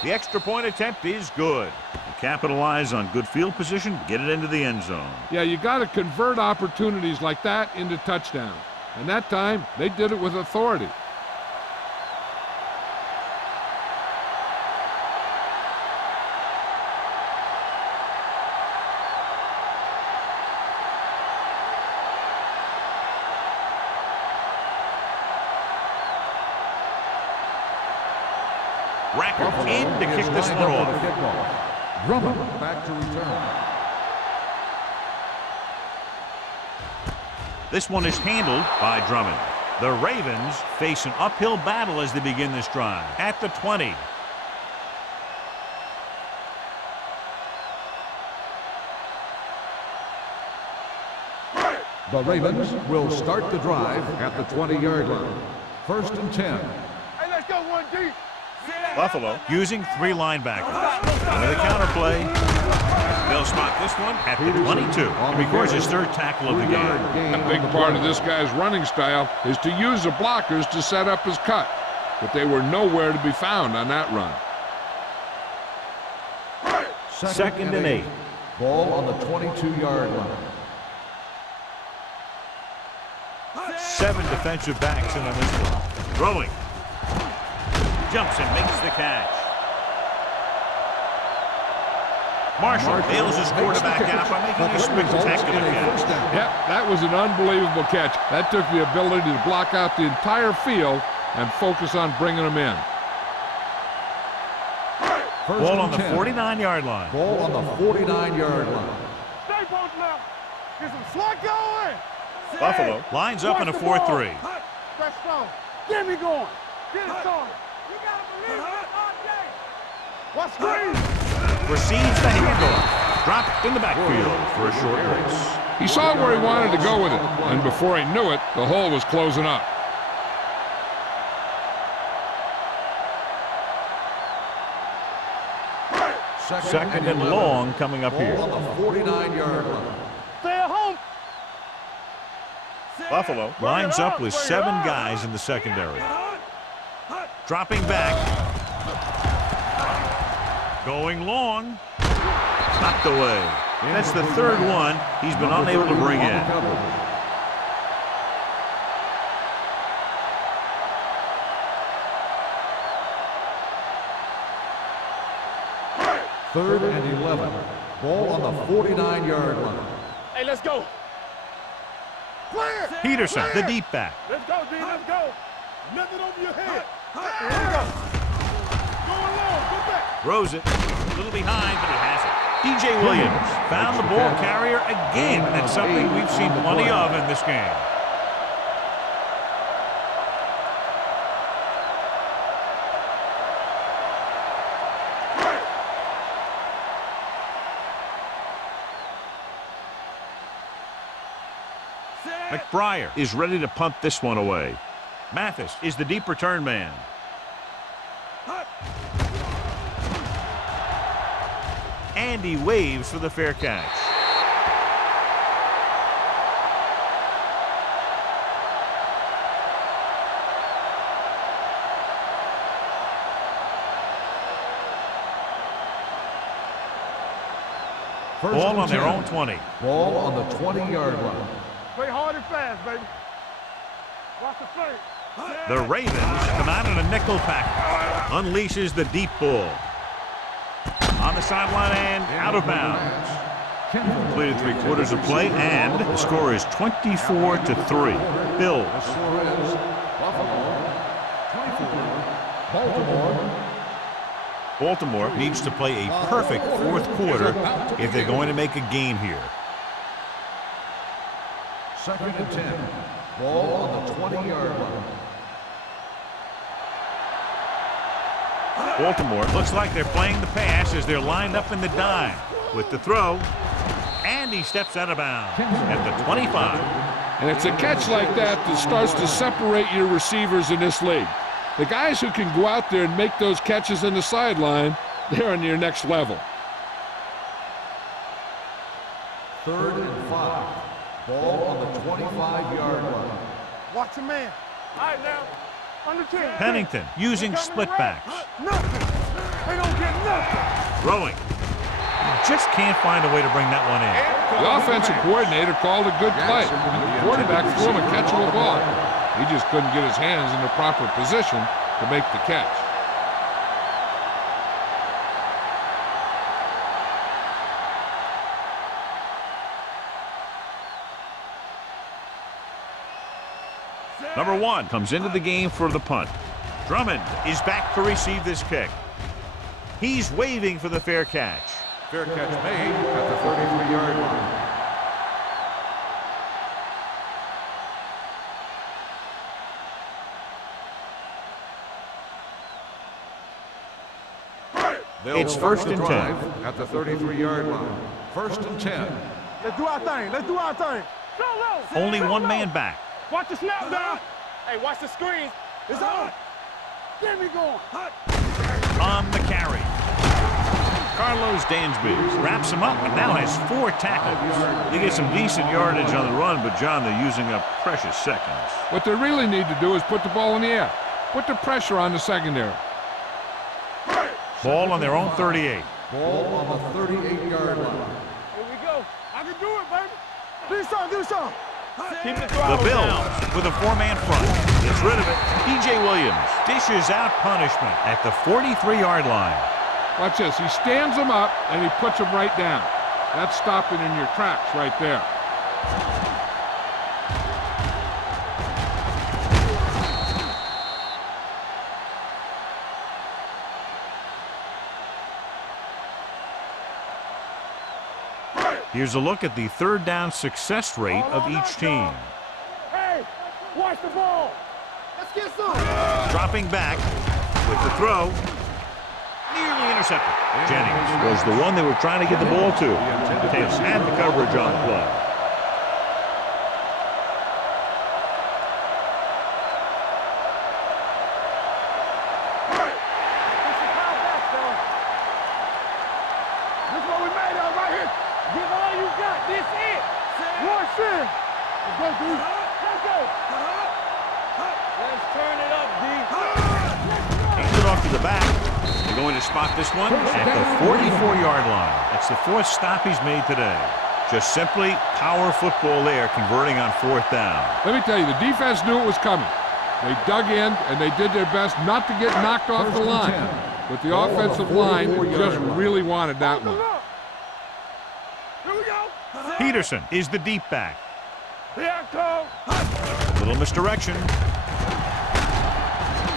The extra point attempt is good. You capitalize on good field position, get it into the end zone. Yeah, you got to convert opportunities like that into touchdowns. And that time, they did it with authority. Rackers in to kick this one off. Drummond back to return. This one is handled by Drummond. The Ravens face an uphill battle as they begin this drive at the 20. The Ravens will start the drive at the 20-yard line. 1st and 10. Hey, let's go one deep. Buffalo using 3 linebackers. Into the counter play. They'll spot this one at the 22. And records his 3rd tackle of the game. A big part of this guy's running style is to use the blockers to set up his cut. But they were nowhere to be found on that run. 2nd and 8. Ball on the 22-yard line. 7 defensive backs in on this one. Throwing. Jumps and makes the catch. Marshall bails his quarterback out by making a spectacular catch. Yep, that was an unbelievable catch. That took the ability to block out the entire field and focus on bringing them in. Ball on the 49-yard line. Ball on the 49-yard line. Stay both left. Get some slot going. Buffalo lines up in a 4-3. Press strong. Get me going. Get it started. You gotta believe it all day. Watch screen. Receives the handoff. Dropped in the backfield for a short race. He saw where he wanted to go with it, and before he knew it, the hole was closing up. Second and long coming up here. Ball on the 49-yard line. Stay at home. Buffalo lines up with 7 guys in the secondary. Dropping back. Going long. Knocked away. That's the 3rd one he's been unable to bring in. Third and 11. Ball on the 49-yard line. Hey, let's go. Clear. Peterson, the deep back. Let's go, D. Let's go. Nothing over your head. Here we go. Going long. Go back. Throws it. A little behind, but he has it. DJ Williams found the ball carrier again. That's something we've seen plenty of in this game. McBriar is ready to punt this one away. Mathis is the deep return man. And he waves for the fair catch. Ball on their own 20. Ball on the 20-yard line. Play hard and fast, baby. Watch the play. The Ravens come out in a nickel pack. Unleashes the deep ball. On the sideline and out of bounds. Completed 3/4 of play, and the score is 24-3. Bills. The score is Buffalo 24, Baltimore Baltimore needs to play a perfect fourth quarter if they're going to make a game here. 2nd and 10. Ball on the 20-yard line. Baltimore looks like they're playing the pass as they're lined up in the dime. With the throw, and he steps out of bounds at the 25. And it's a catch like that that starts to separate your receivers in this league. The guys who can go out there and make those catches in the sideline, they're on your next level. 3rd and 5. Ball on the 25-yard line. Watch your man. All right, now. Under 10. Pennington using split backs. Nothing. They don't get nothing. Throwing. Just can't find a way to bring that one in. The offensive coordinator called a good play. And the quarterback threw him a catchable ball. He just couldn't get his hands in the proper position to make the catch. Number 1 comes into the game for the punt. Drummond is back to receive this kick. He's waving for the fair catch. Fair catch made at the 33-yard line. It's 1st and 10. At the 33-yard line. 1st and 10. Let's do our thing. Let's do our thing. Go low. Only one man back. Watch the snap down. Hey, watch the screens. It's on. Get me going. On the carry. Carlos Dansby wraps him up and now has 4 tackles. They get some decent yardage on the run, but, John, they're using up precious seconds. What they really need to do is put the ball in the air. Put the pressure on the secondary. Ball on their own 38. Ball on the 38-yard line. Here we go. I can do it, baby. Do something, do something. Keep the The Bills with a 4-man front. Gets rid of it. P.J. Williams dishes out punishment at the 43-yard line. Watch this. He stands them up, and he puts them right down. That's stopping in your tracks right there. Here's a look at the 3rd down success rate of each team. Hey, watch the ball. Let's get some. Dropping back with the throw. Nearly intercepted. Jennings was the one they were trying to get the ball to. They had the coverage on the play. This is what we made of right here. Give all you got. This it. One shit. Let's go, D. Let's go. Let's turn it up, D. Hands it off to the back. They're going to spot this one at the 44-yard line. That's the 4th stop he's made today. Just simply power football there, converting on 4th down. Let me tell you, the defense knew it was coming. They dug in, and they did their best not to get knocked off the line. But the offensive line just really wanted that one. Here we go. Peterson is the deep back. Here I come. Little misdirection.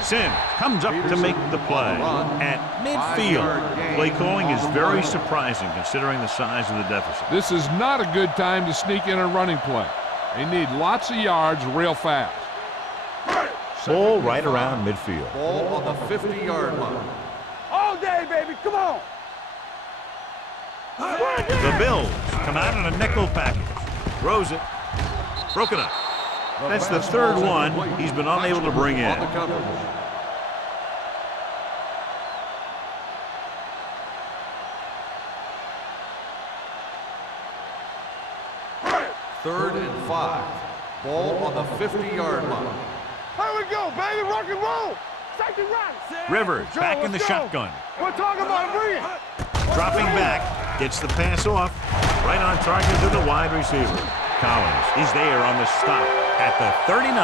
Sims comes up to make the play at midfield. Play calling is very surprising considering the size of the deficit. This is not a good time to sneak in a running play. They need lots of yards real fast. Ball right around midfield. Ball on the 50-yard line. All day, baby. Come on. The Bills come out in a nickel package. Throws it. Broken up. That's the 3rd one he's been unable to bring in. 3rd and 5. Ball on the 50-yard line. Here we go, baby. Rock and roll. Safety right. Rivers Joe, back in the let's go. shotgun. We're talking about bringing. Dropping back. Gets the pass off. Right on target to the wide receiver. Collins is there on the stop at the 39.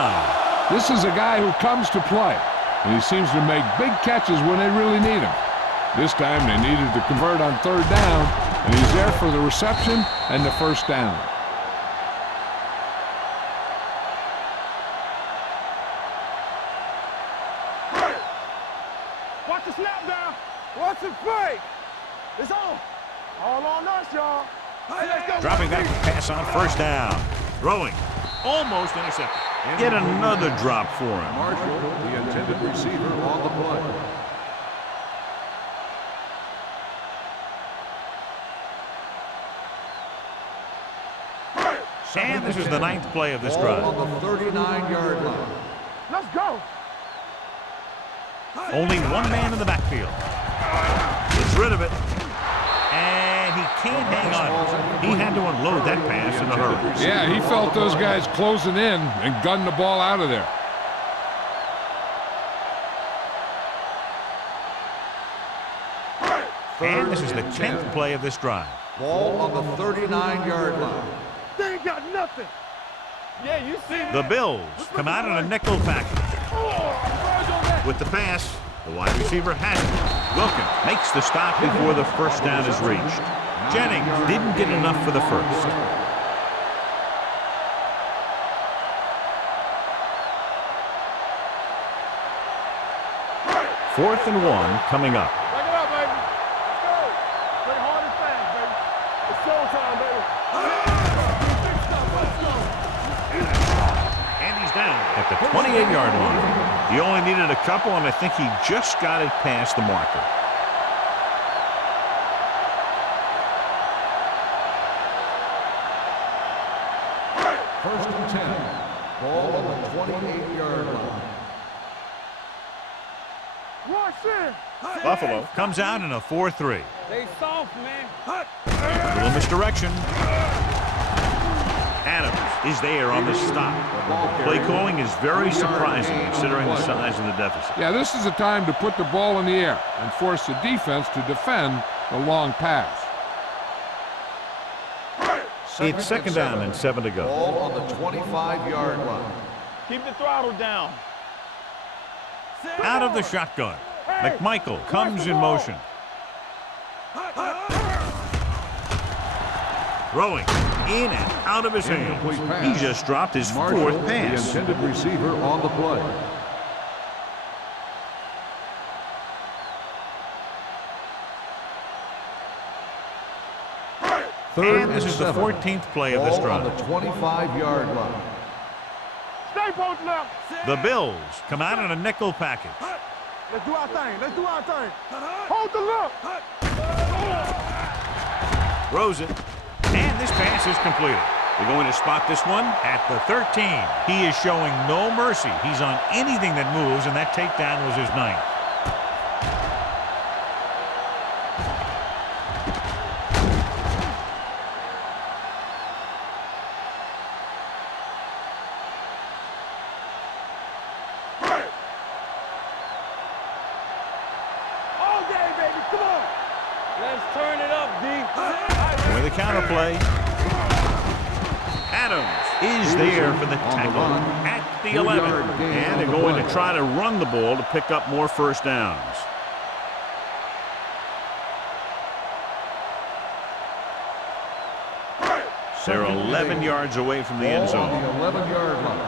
This is a guy who comes to play, and he seems to make big catches when they really need him. This time they needed to convert on 3rd down, and he's there for the reception and the 1st down. Watch the snap down. What's the play? It's on. All on us, y'all. Hey, let's go. Dropping back to pass on first down. Throwing. Almost intercepted. Get another drop for him. Marshall, the intended receiver, on the play. And this is the 9th play of this Ball drive. on the 39-yard line. Let's go. Only one man in the backfield. Gets rid of it. And he can't hang on. He had to unload that pass in a hurry. Yeah, he felt those guys closing in and gunned the ball out of there. And this is the 10th play of this drive. Ball on the 39-yard line. They ain't got nothing. Yeah, you see The Bills come out in a nickel package. With the pass, the wide receiver has it. Wilkins makes the stop before the first down is reached. Jennings didn't get enough for the first. Fourth and 1 coming up. Break it up, baby. Let's go. Play hard and fast, baby. It's showtime, baby. And he's down at the 28-yard line. He only needed a couple, and I think he just got it past the marker. First and 10. Ball on the 28-yard line. Rush in. Buffalo comes out in a 4-3. They soft, man. A little misdirection. Adams is there on the stop. Play calling is very surprising considering the size of the deficit. Yeah, this is a time to put the ball in the air and force the defense to defend the long pass. It's second down and 7 to go. Ball on the 25-yard line. Keep the throttle down. Out of the shotgun. McMichael comes in motion. Throwing in and out of his Incomplete hands. pass. He just dropped his Marshall, fourth the pass. intended receiver, on the play. Third And this is the 14th play of this Ball on drive. the 25-yard line. Stay posted up. The Bills come out in a nickel package. Let's do our thing. Let's do our thing. Hold the look. Throws it. And this pass is completed. They're going to spot this one at the 13. He is showing no mercy. He's on anything that moves, and that takedown was his 9th. All day, baby. Come on. Let's turn it up, D. With a counter play. Adams is there for the tackle at the 11. And they're going to try to run the ball to pick up more first downs. They're 11 yards away from the end Ball on zone. the 11-yard line.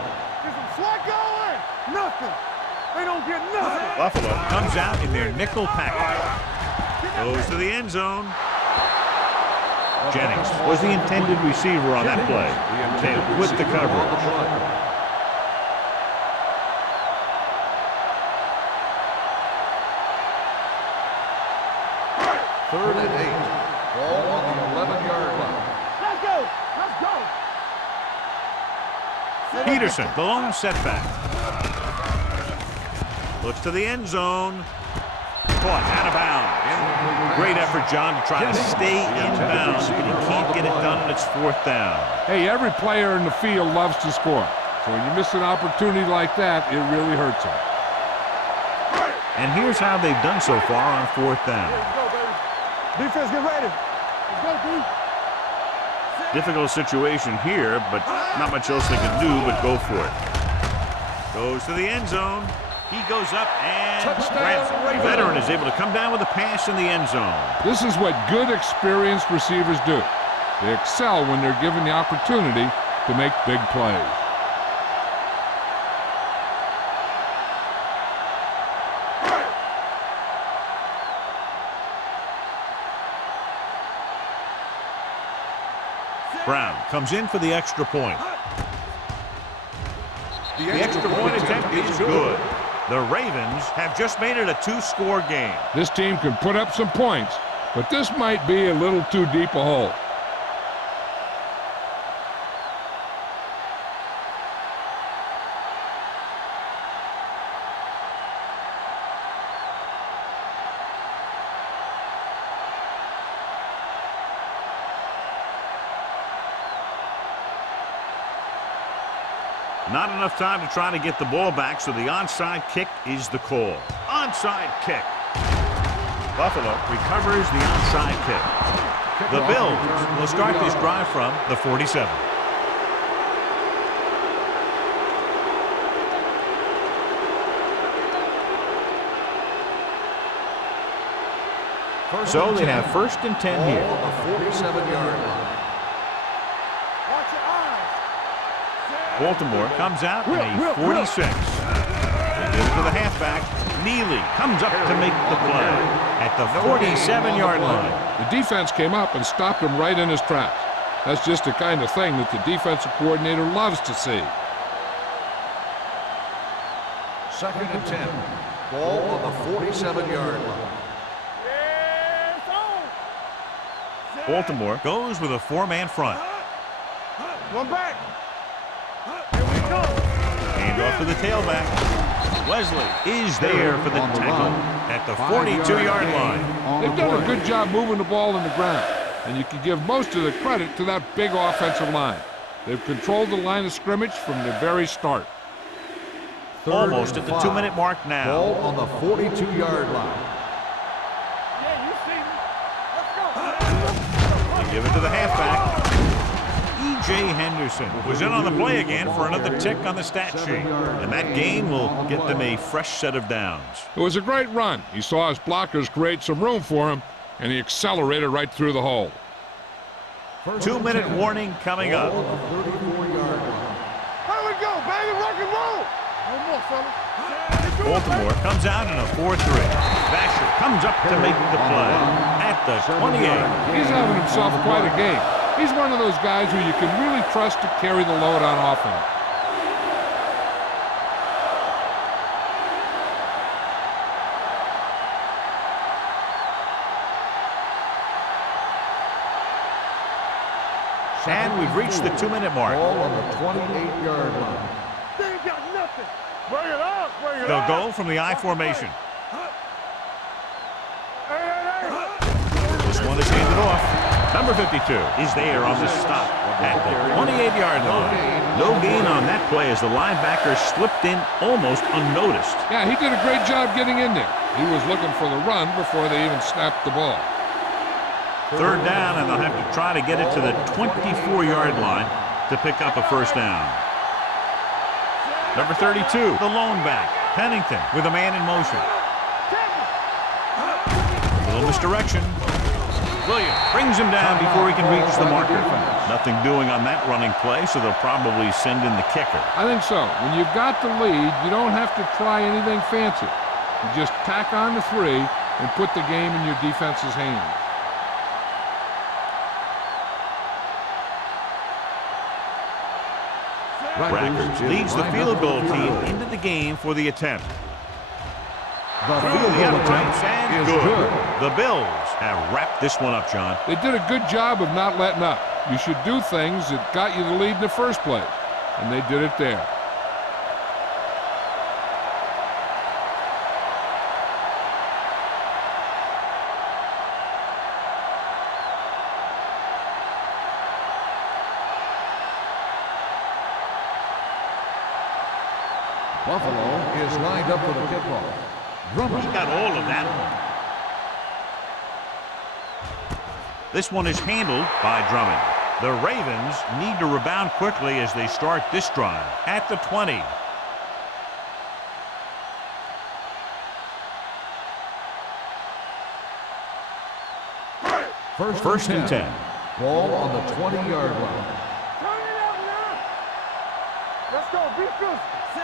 Get some slack going. Nothing. They don't get nothing. Buffalo comes out in their nickel package. Goes to the end zone. Jennings was the intended receiver on that play. Taylor with the coverage. Third and 8. Ball on the 11-yard line. Let's go. Let's go. Peterson, the lone setback. Looks to the end zone. Caught out of bounds. Great effort, John, to try to stay in bounds, but he can't get it done, and it's fourth down. Hey, every player in the field loves to score. So when you miss an opportunity like that, it really hurts them. And here's how they've done so far on fourth down. Let's go, baby. Defense, get ready. Let's go, D. Difficult situation here, but not much else they can do but go for it. Goes to the end zone. He goes up and grabs it. The veteran is able to come down with a pass in the end zone. This is what good, experienced receivers do. They excel when they're given the opportunity to make big plays. comes in for the extra point. The extra point attempt is good. The Ravens have just made it a 2-score game. This team can put up some points, but this might be a little too deep a hole. Not enough time to try to get the ball back, so the onside kick is the call. Onside kick. Buffalo recovers the onside kick. The Bills will start this drive from the 47. So they have 1st and 10 here. On the 47-yard line. Baltimore comes out in a 46. They give it to the halfback. Neely comes up to make the play at the 47-yard line. The defense came up and stopped him right in his tracks. That's just the kind of thing that the defensive coordinator loves to see. 2nd and 10. Ball on the 47-yard line. Baltimore goes with a 4-man front. One back. Hand off to the tailback. Wesley is there for the tackle at the 42-yard line. They've done a good job moving the ball in the ground, and you can give most of the credit to that big offensive line. They've controlled the line of scrimmage from the very start. Almost at the 2-minute mark now. Ball on the 42-yard line. Yeah, you see me. Let's go. They give it to the halfback. E.J. Henderson was in on the play again for another tick on the stat sheet. And that gain will get them a fresh set of downs. It was a great run. He saw his blockers create some room for him, and he accelerated right through the hole. 2-minute warning coming up. Here we go, baby. Rock and roll. No more, fellas. Baltimore comes out in a 4-3. Basher comes up to make the play at the 28. He's having himself quite a game. He's one of those guys who you can really trust to carry the load on offense. And we've reached the 2-minute mark. Ball on the 28-yard line. They ain't got nothing. Bring it up. Bring it They'll up. go from the I formation. Hey. This one is handed off. Number 52 is there on the stop at the 28-yard line. No gain on that play as the linebacker slipped in almost unnoticed. Yeah, he did a great job getting in there. He was looking for the run before they even snapped the ball. 3rd down, and they'll have to try to get it to the 24-yard line to pick up a 1st down. Number 32, the lone back, Pennington, with a man in motion. A little misdirection. Williams brings him down before he can reach the marker. Nothing doing on that running play, so they'll probably send in the kicker. I think so. When you've got the lead, you don't have to try anything fancy. You just tack on the 3 and put the game in your defense's hands. Rackers leads the field goal team into the game for the attempt. The Through field the goal attempts attempt and is good. good. The Bills have wrapped this one up, John. They did a good job of not letting up. You should do things that got you the lead in the first place, and they did it there. Buffalo is lined up for the kickoff. Drummond. He got all of that one. This one is handled by Drummond. The Ravens need to rebound quickly as they start this drive at the 20. First and 10. Ball on the 20-yard line. Turn it out now. Let's go. Be good.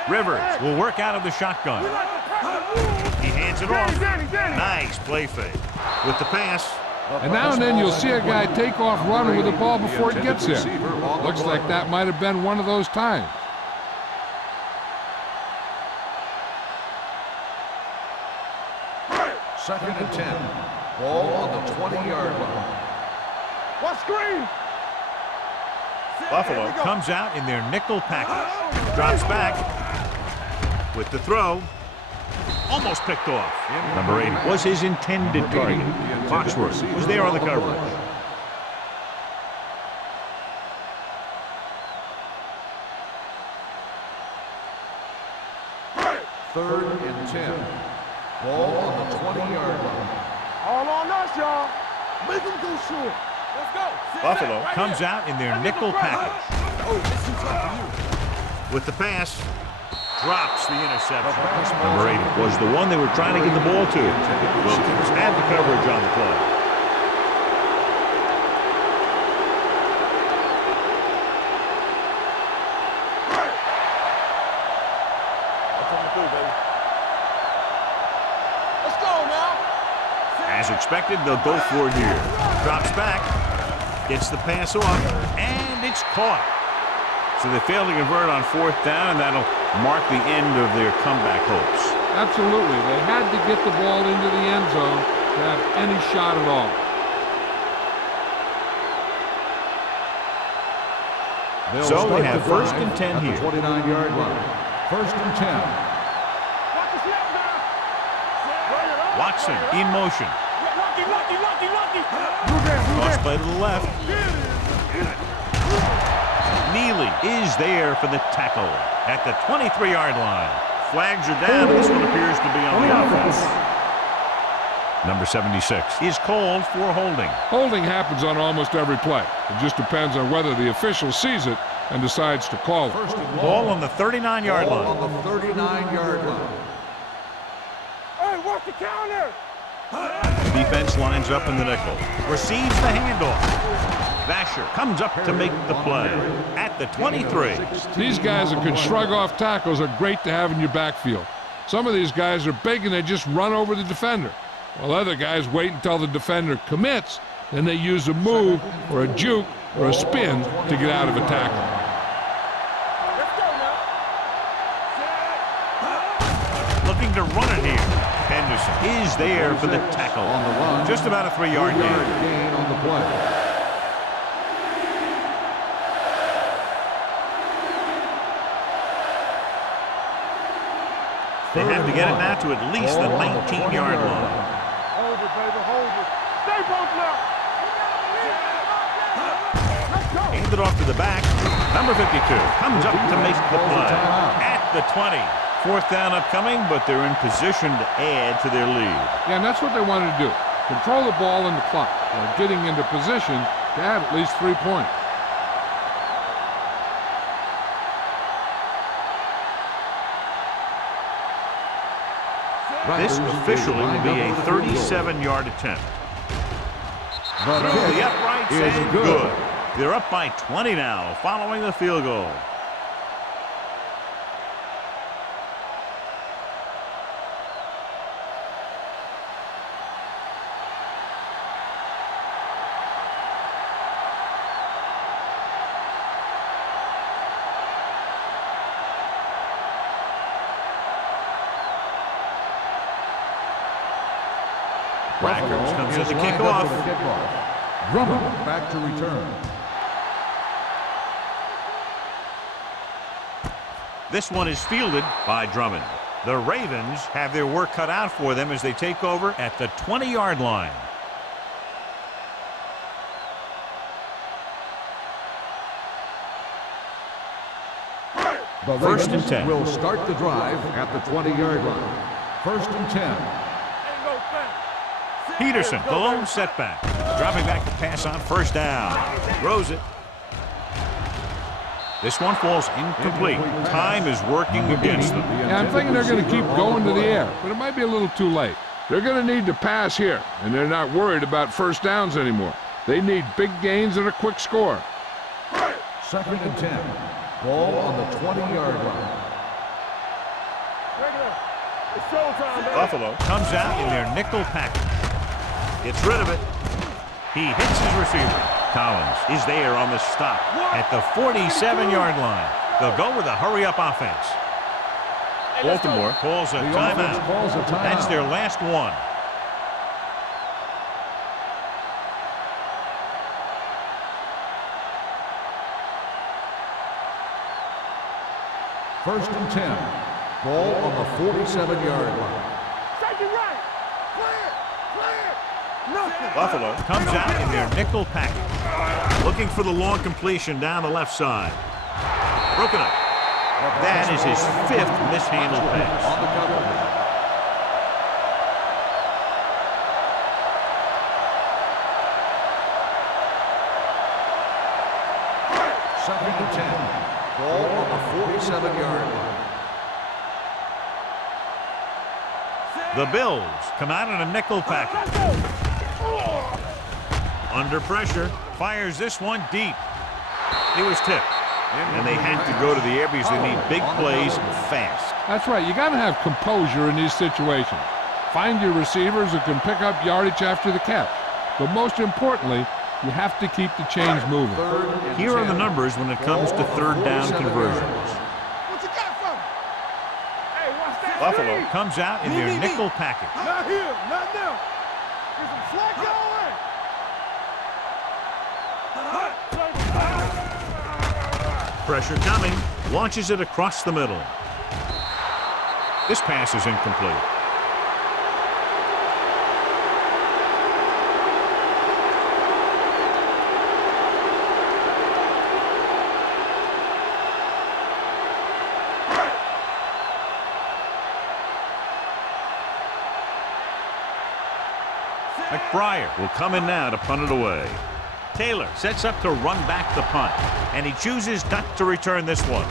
Rivers will work out of the shotgun. We like to press the move. He hands it Danny, off. Danny, Danny. Nice play fake. With the pass, And now and then you'll see a guy take off running with the ball before it gets there. Looks like that might have been one of those times. Second and 10. Ball on the 20-yard line. What screen? Buffalo comes out in their nickel package. Drops back with the throw. Almost picked off. Number 8 was his intended target. Foxworth was there on the coverage. Third and 10. Ball on the 20-yard line. All on us, y'all. Make them go short. Let's go. Buffalo comes out in their nickel package. With the pass, drops the interception. Number 8 was the one they were trying to get the ball to. Wilkins had the coverage on the play. Let's go now. As expected, they'll go for it here. Drops back, gets the pass off, and it's caught. So they fail to convert on 4th down, and that'll mark the end of their comeback hopes. Absolutely. They had to get the ball into the end zone to have any shot at all. So they have 1st and 10 here. 29-yard line. 1st and 10. Watch the snap now. Watson in motion. Lucky. Cross play to the left. Neely is there for the tackle at the 23-yard line. Flags are down, and this one appears to be on the offense. Number 76 is called for holding. Holding happens on almost every play. It just depends on whether the official sees it and decides to call it. First and Ball on the 39-yard Ball line. on the 39-yard line. Hey, watch the counter. Defense lines up in the nickel. Receives the handoff. Vasher comes up to make the play at the 23. These guys that can shrug off tackles are great to have in your backfield. Some of these guys are big and they just run over the defender, while other guys wait until the defender commits, then they use a move or a juke or a spin to get out of a tackle. Let's go now. Looking to run it here. Henderson is there for the tackle. On the run. Just about a 3-yard gain. Gain on the play. They have to get it now to at least the 19-yard line. Hold it, baby, hold it. Stay both left. Let's go. Handed off to the back. Number 52 comes up to make the play at the 20. 4th down upcoming, but they're in position to add to their lead. Yeah, and that's what they wanted to do. Control the ball and the clock while getting into position to have at least 3 points. This officially will be a 37-yard attempt. Through the uprights and good. They're up by 20 now following the field goal. Rackers comes in the kickoff. Drummond back to return. This one is fielded by Drummond. The Ravens have their work cut out for them as they take over at the 20-yard line. The First and Ravens 10. will start the drive at the 20-yard line. 1st and 10. Peterson, the lone setback. Dropping back to pass on 1st down. Throws it. This one falls incomplete. Time is working against them. Yeah, I'm thinking they're going to keep going to the air, but it might be a little too late. They're going to need to pass here, and they're not worried about 1st downs anymore. They need big gains and a quick score. 2nd and 10. Ball on the 20-yard line. It's showtime, baby. Buffalo comes out in their nickel package. Gets rid of it. He hits his receiver. Collins is there on the stop at the 47-yard line. They'll go with a hurry-up offense. Baltimore calls a timeout. That's their last one. First and 10. Ball on the 47-yard line. Take it right. Clear. Nothing. Buffalo comes out in their nickel package, looking for the long completion down the left side. Broken up. That is his 5th mishandled pass. On the cover. Second and 10. Ball on the 47-yard line. The Bills come out in a nickel package. Under pressure, fires this one deep. He was tipped, and they have to go to the air because they need big plays fast. That's right. You got to have composure in these situations. Find your receivers who can pick up yardage after the catch. But most importantly, you have to keep the chains moving. Here are the numbers when it comes to third down conversions. What you got for me? Hey, watch that. Buffalo comes out in their nickel package. Not here, not now. There's some slack going. Pressure coming, launches it across the middle. This pass is incomplete. McBriar will come in now to punt it away. Taylor sets up to run back the punt, and he chooses not to return this one.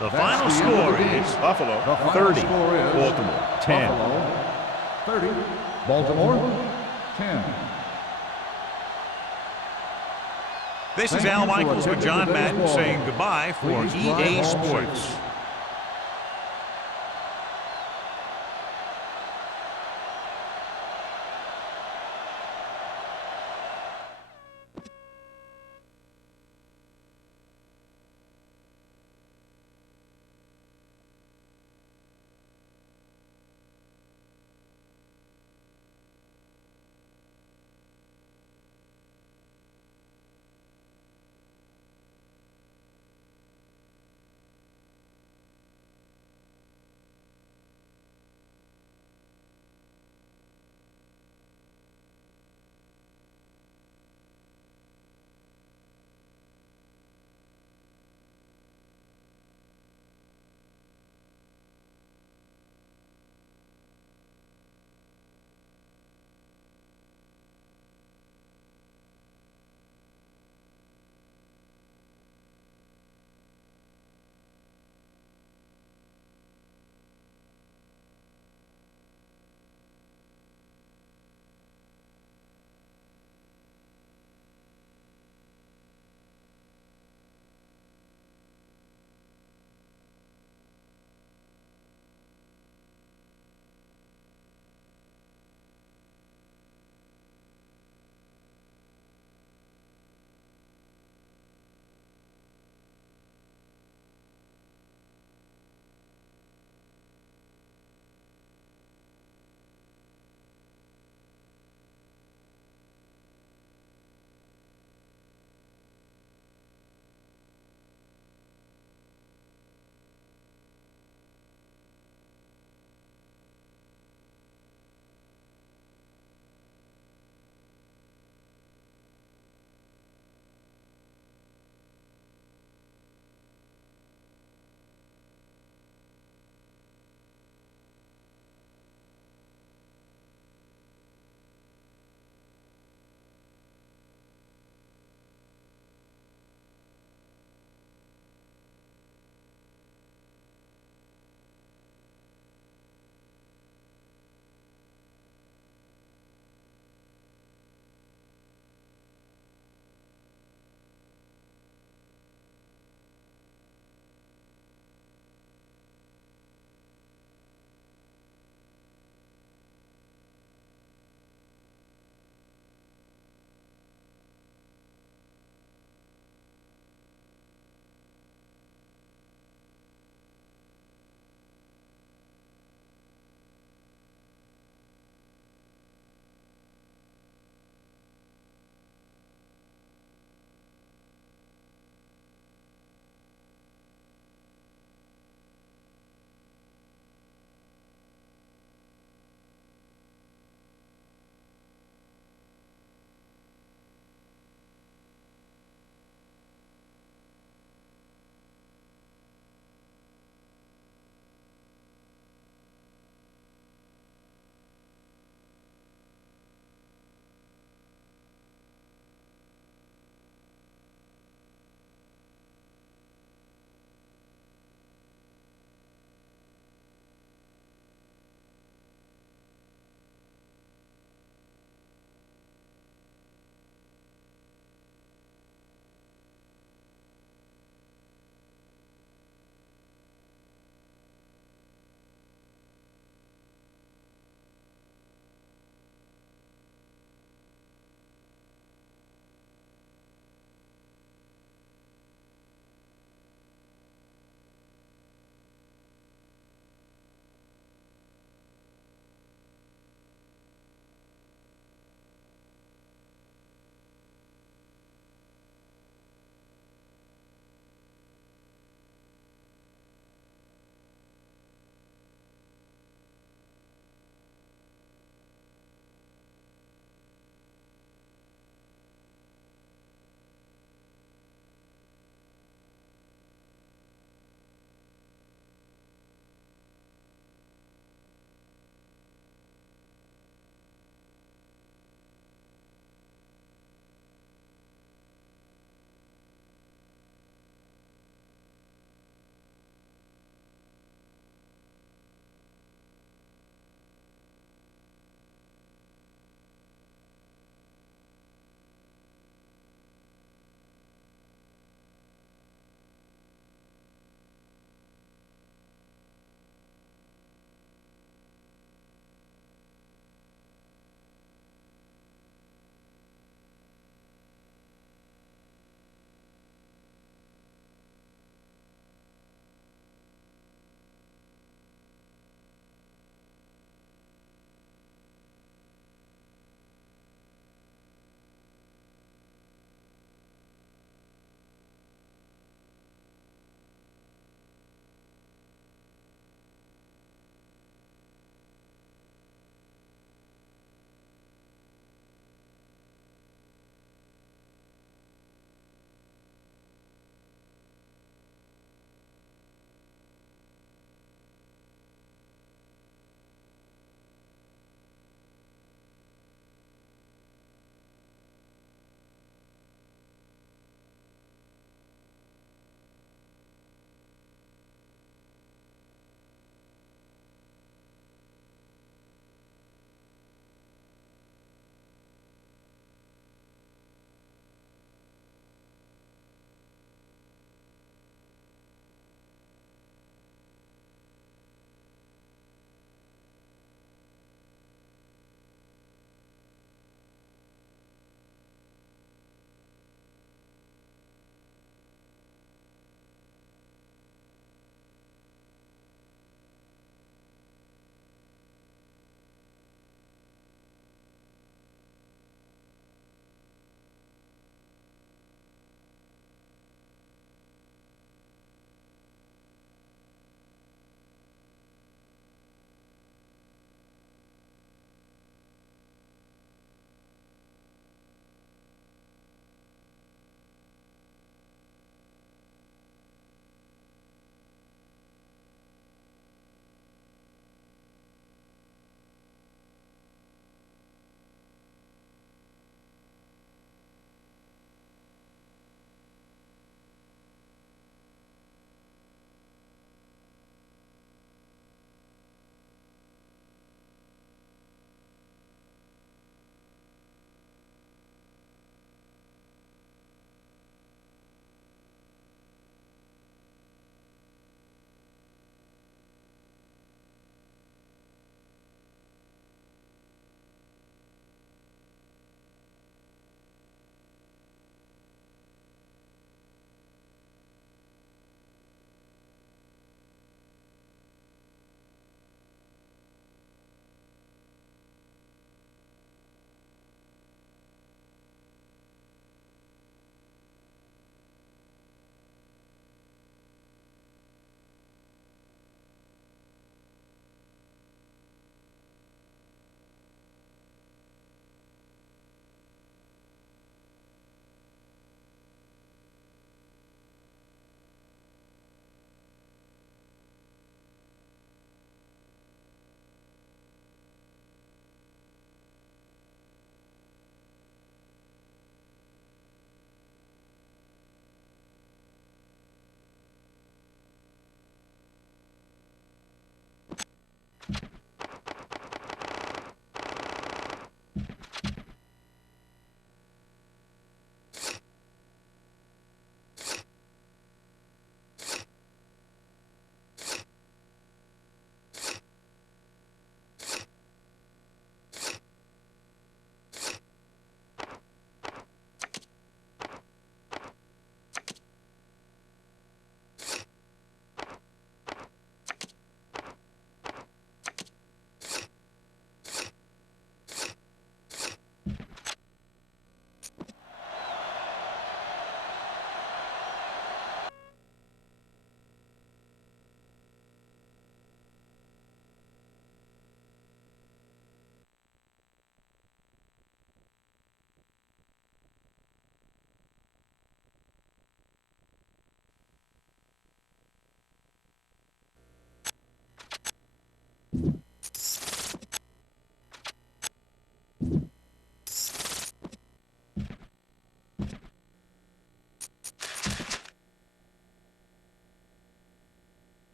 The final score is Buffalo 30, Baltimore 10. Buffalo 30, Baltimore 10. This is Al Michaels with John Madden saying goodbye for EA Sports.